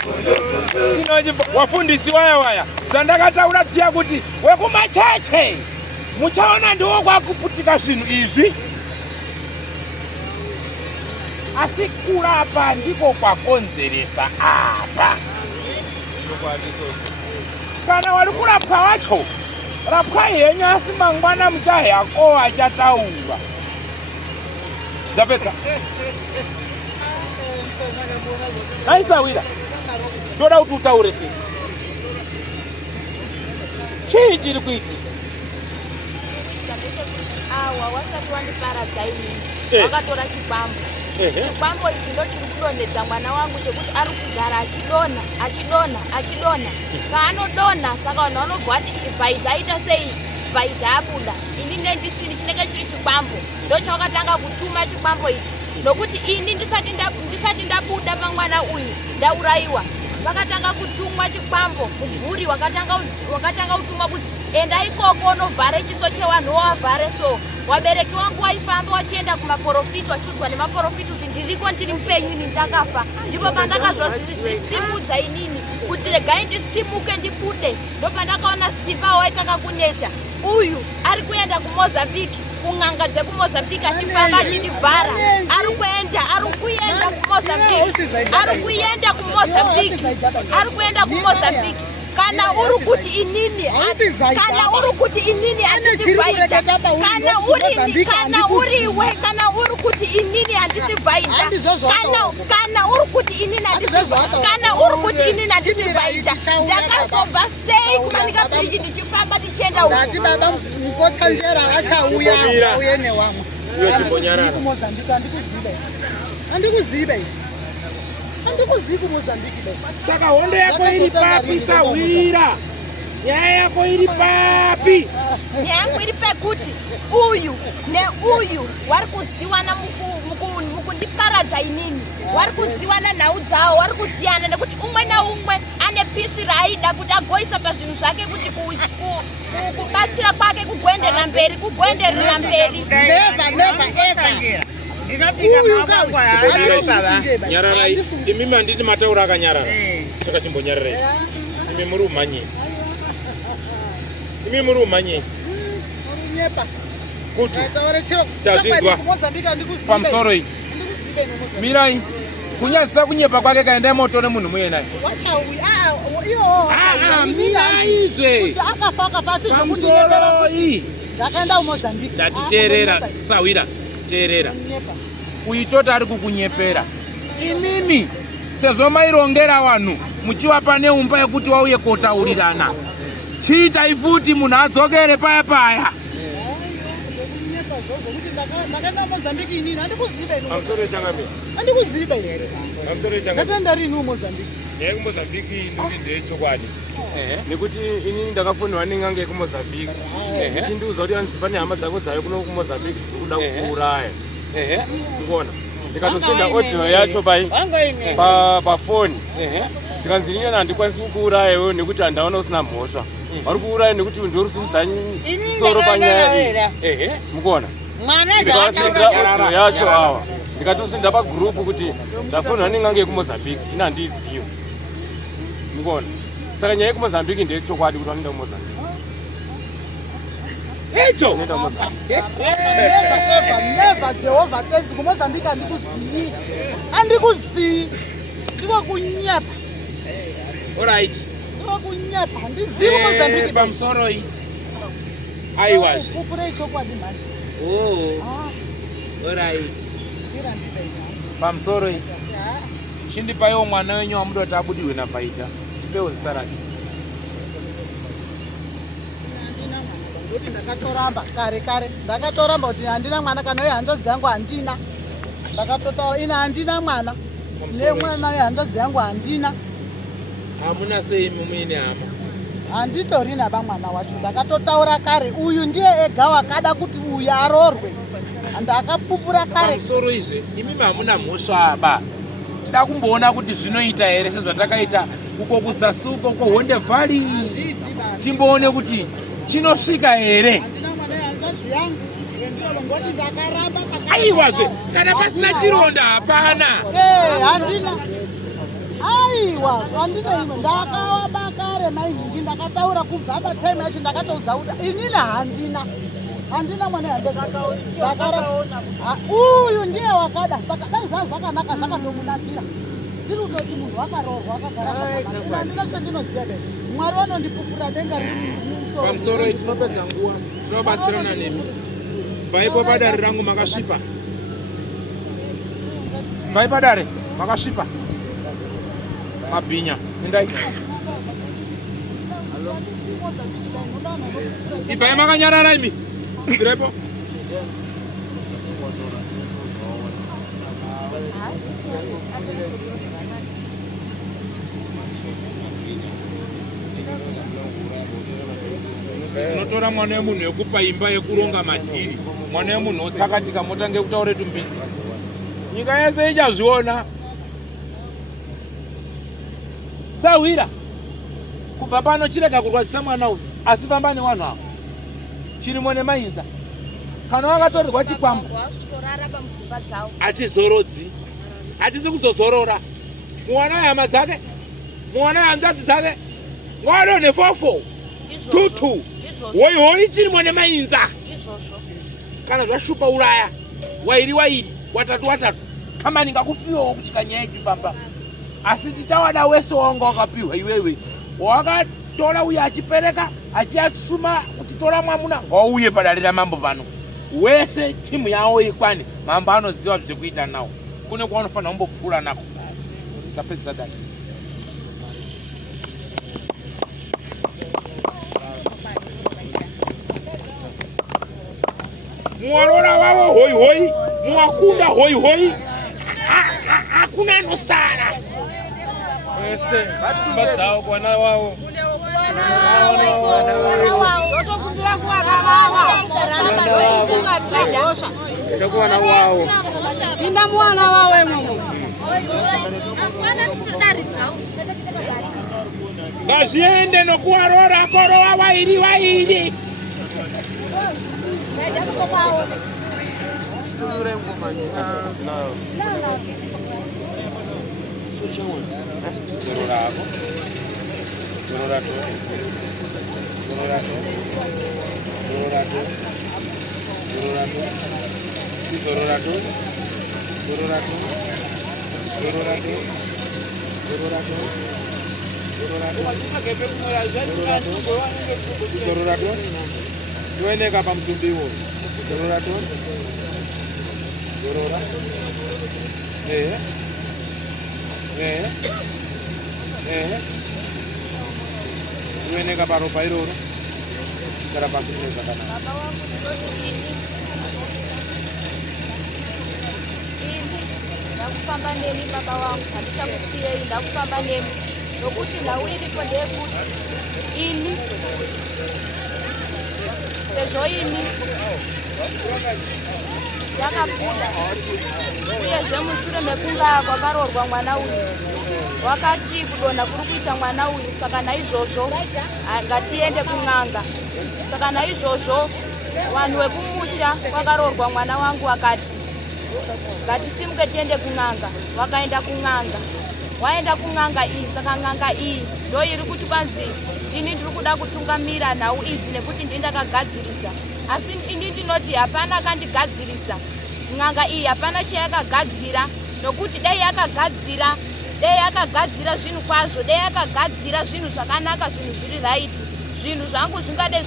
wafundisi waya zvandakataura tiya kuti wekumacheche muchaona ndiwo kwakuputika zvinhu izvi asi kurapa ndiko kwakonzeresa apa kana wari kurapwa wacho rapwai henyu asi mangwana muchahako achataura ndapedza naisawira ndoda kuti utaure pesa chii chiri kuitika awa wasati wandiparadza inini wakatora chipambo chikwambo ichi ndo chiri kudonhedza mwana wangu chekuti ari kugara achidonha paanodonha saka vanhu vanobva vati vhaita aita sei vhaita abuda ini ndendisini chinenge chiri chikwambo ndo chawakatanga kutuma chikwambo ichi nokuti ini ndisati ndabuda pamwana uyu ndaurayiwa vakatanga kutumwa chikwambo mubvuri wakatanga kutumwa kuti enda ikoko unovhare chiso chevanhu wavhare so wabereki wangu waifamba wachienda kumaprofiti wachiudzwa nemaprofiti kuti ndiriko ndiri mupenyu ini ndakafa ndipo pandakazvisimudza inini kuti regai ndisimuke ndibude ndo pandakaona simba waitaka kuneta uyu ari kuenda kumozambiki kun'anga dzekumozambiki achifamba achindivhara ari kuenda kumozambiki kana uri kuti inini handisivhaita kana uri kuti inini handisivhaita kana uri kuti inini handisivhaita ndakazobva sei kumanika bridge ndichifamba ndichienda ndati baba mukotsanjera achauya auye newamwe iyo chimbonyarara handikuzive kumozambiki saka hondo yako iri papi Sawira nyaya yako iri papi nyaya yangu iri pekuti uyu neuyu wari kuziwana mukundiparadza inini wari kuziwana nhau dzavo wari kusiyana nekuti umwe naumwe ane pisi raaida kuti agoisa pazvinhu zvake kuti kubatsira kwake kugoenderera mberi nyararai imimi handiti mataura akanyarara saka chimbonyararai imi muri umhanye kuti tazvinzwa pamusoro iyi mirai kunyadzisa kunyepa kwake kaendai moto nemunhu muye naye miraizve pamusoro iyi ndatiteerera Sawira teerera kuitota ari kukunyepera imimi sezvo mairongera vanhu muchivapa neumba yekuti wauye kotaurirana chiitai futi munhu adzokere paya paya kumozambiki ndokuti ndechokwadi nekuti inini ndakafonera nen'anga yekumozambiki ichindiudza kuti anzi pane hama dzako dzayo kuno kumozambiki dzikuda kukuuraya ngona ndikatosenda audio yacho pafoni ndikanzi inini handikwanisi kukuuraya iwewe nekuti handaona usina mhosva vari kuuraya nekuti ndorusumudza soro panyaya iyi mukona ndikasenda audio yacho awa ndikatosenda pagrupu kuti ndafonera nen'anga yekumozambiki ina handiiziva mukona saka nyaya yekumozambiki ndechokwadi kuti vanoenda kumozambiki icho never Jehovah tenzi kumozambiki handikuzivi ndikokunyepa alright ndikokunyepa handizivi kumozambiki pamusoro iyi aiwazve kupurei chokwadi mani alright pamusoro iyi chindipaiwo mwana wenyu wamudoti abudirwe napaita tipewo zita rake kuti ndakatoramba kare ndakatoramba kuti handina mwana kana uye hanzvadzi yangu handina ndakatotaura ina handina mwana nemwana uye hanzvadzi yangu handina hamuna sei muine hama handitorina bamwana wacho ndakatotaura kare uyu ndiye ega wakada kuti uyu arorwe ndakapupura kare pamusoro izve imimi hamuna mhosva aba tida kumboona kuti zvinoita here sezvatakaita uko kuzasuko kohonde vhari timboone kuti chinosvika here aiwazve kana pasina chironda hapana handina aiwa handina imwe ndakavaba kare mainhingi ndakataura kubva patime yacho ndakatoudza kuti inini handina mwana yandekara uyu ndiye wakada saka dai zvaa zvakanaka zvakandomunakira ndiri kutoti munhu wakarorwa wakagara zvakanaka handina chandinoziva be mwari vanondipupura denga pamusoro itinopedza nguva tinobatsirana nemi bvaipo padare rangu makasvipa bvai padare makasvipa mabhinya endai ibvai makanyarara imi direpo Unotora mwana wemunhu yekupa imba yekuronga madhiri, mwana wemunhu otsakatika motange kutaure tumbisi. Nyika yese ichazviona. Sawira kubva pano chirega kurwadzisa mwana uyu, asi famba nevanhu avo. Chirimo nemainza. Kana wakatorerwa chikwambo hatizorodzi, hatisi kuzozorora. Muwana hama dzake, muwana hanzvadzi dzake, ngwadonhe 44 22 hoi chirimo nemainza. Kana zvashupa uraya wairi watatu kamani ngakufiwawo kuchika nyaya yechifamba. Asi tichawada wese wanga wakapiwa iwewe wakatora uye achipereka achiasuma kutitora mwamuna ngauye padare ramambo pano. Wese timu yawo ikwane, mambo anoziva zvekuita nawo. Kune kwaanofanira kumbopfuura nako. Tapedza dai. Muwarora wavo hoi, muwakunda hoi, hakuna anosara. Wese simba dzawo kwana wavo. Ndakuwana wavo. Inda mwana wawe mumu. Ngazviende nokuwarora korowa wairi. Ziweneka pamutumbiwo. Zorora. Ziweneka paropa iroro. Gara pasi kune zvakanaka. Ndakufamba nemi baba wangu, handichakusiyei, ndakufamba nemi. Nokuti nhau iripo ndeyekuti ini sezvo ini yakabuda uyezve mushure mekunga kwakaroorwa mwana uyu wakati kudonha kuri kuita mwana uyu. Saka naizvozvo ngatiende kun'anga. Saka naizvozvo vanhu vekumusha kwakaroorwa mwana wangu wakati ngatisimuke tiende kun'anga. Wakaenda kun'anga. Waenda kun'anga iyi. Saka n'anga iyi ndo iri kuti kwanzi ndini ndiri kuda kutungamira nhau idzi nekuti ndindakagadzirisa. Asi ini ndinoti hapana akandigadzirisa. N'anga iyi hapana chayakagadzira, nokuti dai yakagadzira zvinhu kwazvo, dai yakagadzira zvinhu zvakanaka, zvinhu zviri right, zvinhu zvangu zvingadai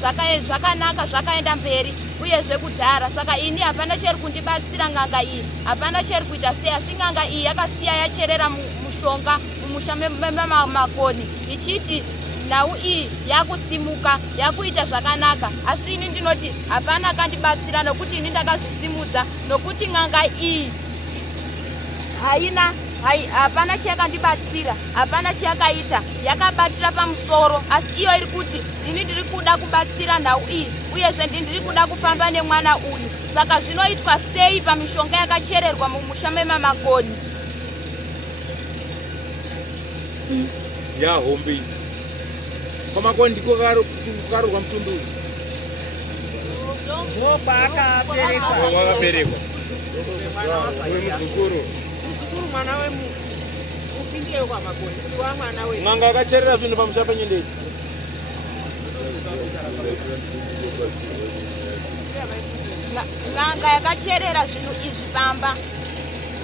zvakanaka zvakaenda mberi uyezve kudhara. Saka ini hapana cheri kundibatsira n'anga iyi, hapana cheri kuita sei. Asi n'anga iyi yakasiya yacherera mushonga mumusha memakoni ichiti nhau iyi yakusimuka yakuita zvakanaka. Asi ini ndinoti hapana akandibatsira nokuti ini ndakazvisimudza, nokuti n'anga iyi hapana chayakandibatsira, hapana chayakaita, yakabatira pamusoro. Asi iyo iri kuti ndini ndiri kuda kubatsira nhau iyi uyezve ndiri kuda kufamba nemwana uyu. Saka zvinoitwa sei pamishonga yakachererwa mumusha memamakoni? Hombi kwamakoni ndiko kukarorwa mutumbi uyu. Wakaberekwa wemuzukuru Mwana wemufi. Mufi ndiye kwamakoni. Kuti wa mwana we. N'anga yakacherera zvinhu pamusha penyendeti. N'anga yakacherera zvinhu izvi pamba.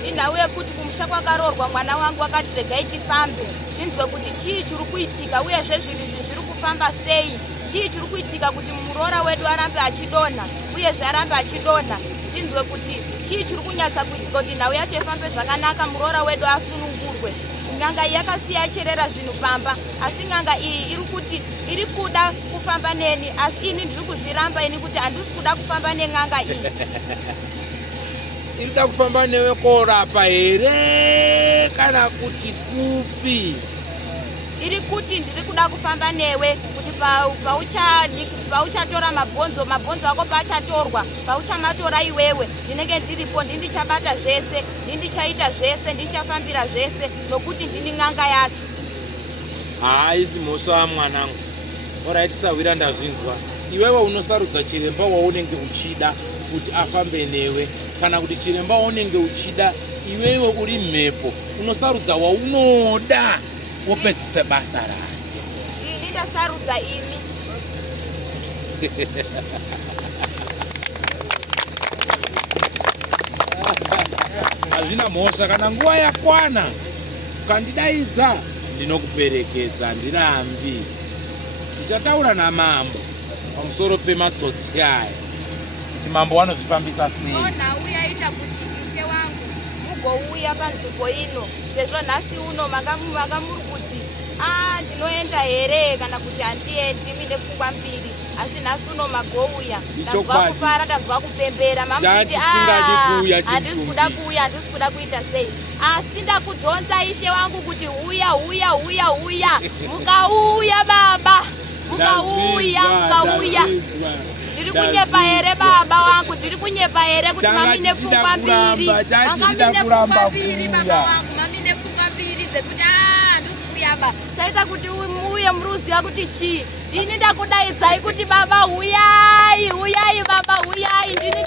Inhau yekuti kumusha kwakaroorwa mwana wangu wakati regai tifambe tinzwe kuti chii chiri kuitika uyezve zvinhu izvi zviri kufamba sei. Chii chiri kuitika kuti muroora wedu arambe achidonha uyezve arambe achidonha. Tinzwe kuti chii chiri kunyatsa kuitika kuti nhau yacho ifambe zvakanaka, muroora wedu asunungurwe. N'anga iyi yakasiya yacherera zvinhu pamba. Asi n'anga iyi iri kuti iri kuda kufamba neni, asi ini ndiri kuzviramba ini kuti handisi kuda kufamba nen'anga iyi. irida kufamba newe korapa here kana kuti kupi? Iri kuti ndiri kuda kufamba newe kuti pauchatora mabhonzo ako pachatorwa, pauchamatora iwewe ndinenge ndiripo, ndichabata zvese, ndichaita zvese, ndichafambira zvese nokuti ndini n'anga yacho. Haisi mhosva wamwanangu. Alright, Sawira, ndazvinzwa. Iwewe unosarudza chiremba waunenge uchida kuti afambe newe, kana kuti chiremba waunenge uchida iwewe uri mhepo unosarudza waunoda wopedzisa basa rake. Ini ndasarudza imi. Hazvina mhosva, kana nguva yakwana ukandidaidza ndinokuperekedza, ndirambi. Tichataura namambo pamusoro pematsotsi aya kuti mambo wanozvifambisa sei. Uya ita kuti ishe wangu mugouya panzvimbo ino, sezvo nhasi uno makamuri kuti ndinoenda here kana kuti handiendi mine pfungwa mbiri, asi nhasi uno magouya. Ndanzwa kufara, ndanzwa kupembera, mamutiti handisi kuda kuuya, handisi kuda kuita sei, asi ndakudhonza ishe wangu kuti uya. Mukauya baba, mukauya. Ndiri kunyepa here baba wangu, ndiri kunyepa here kuti mamine pfungwa mbiri, baba wangu, mamine pfungwa mbiri dzekuti handisi kuyaba. Chaita kuti muuye muruziva kuti chii. Ndini ndakudaidzai kuti baba uyai baba uyai, ndini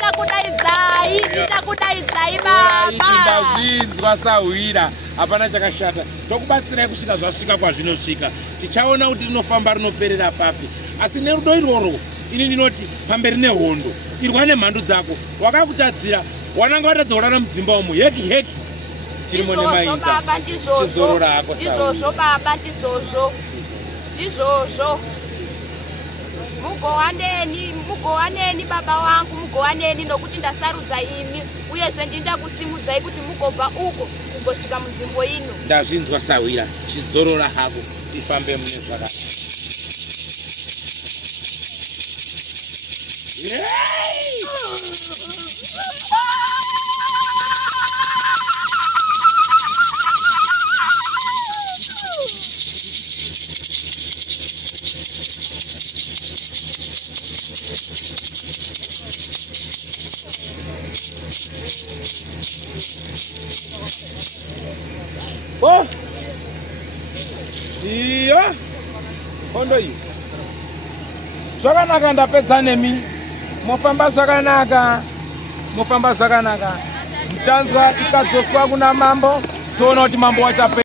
ndakudaidzai baba. Ndazvinzwa Sawira, hapana chakashata. Tokubatsirai kusvika zvasvika kwazvinosvika. Tichaona kuti rinofamba rinoperera papi. Asi nerudo irworwo ini ndinoti pamberi nehondo irwa nemhando dzako. Wakakutadzira, wananga watadza kurara mudzimba umu heki chirimo nemainza. Chizoro rako Sawira. Ndizvozvo baba, ndizvozvo. Mugowaneni baba wangu, mugowaneni nokuti ndasarudza imi, uyezve ndinda kusimudzai kuti mugobva uko kugosvika munzvimbo ino. Ndazvinzwa Sawira, chizorora hako, tifambe mune zvakanaka. Iyo hondo iyi zvakanaka, ndapedza nemi. Mofamba zvakanaka. Muchanzwa ikadzoswa kuna mambo, toona kuti mambo wachape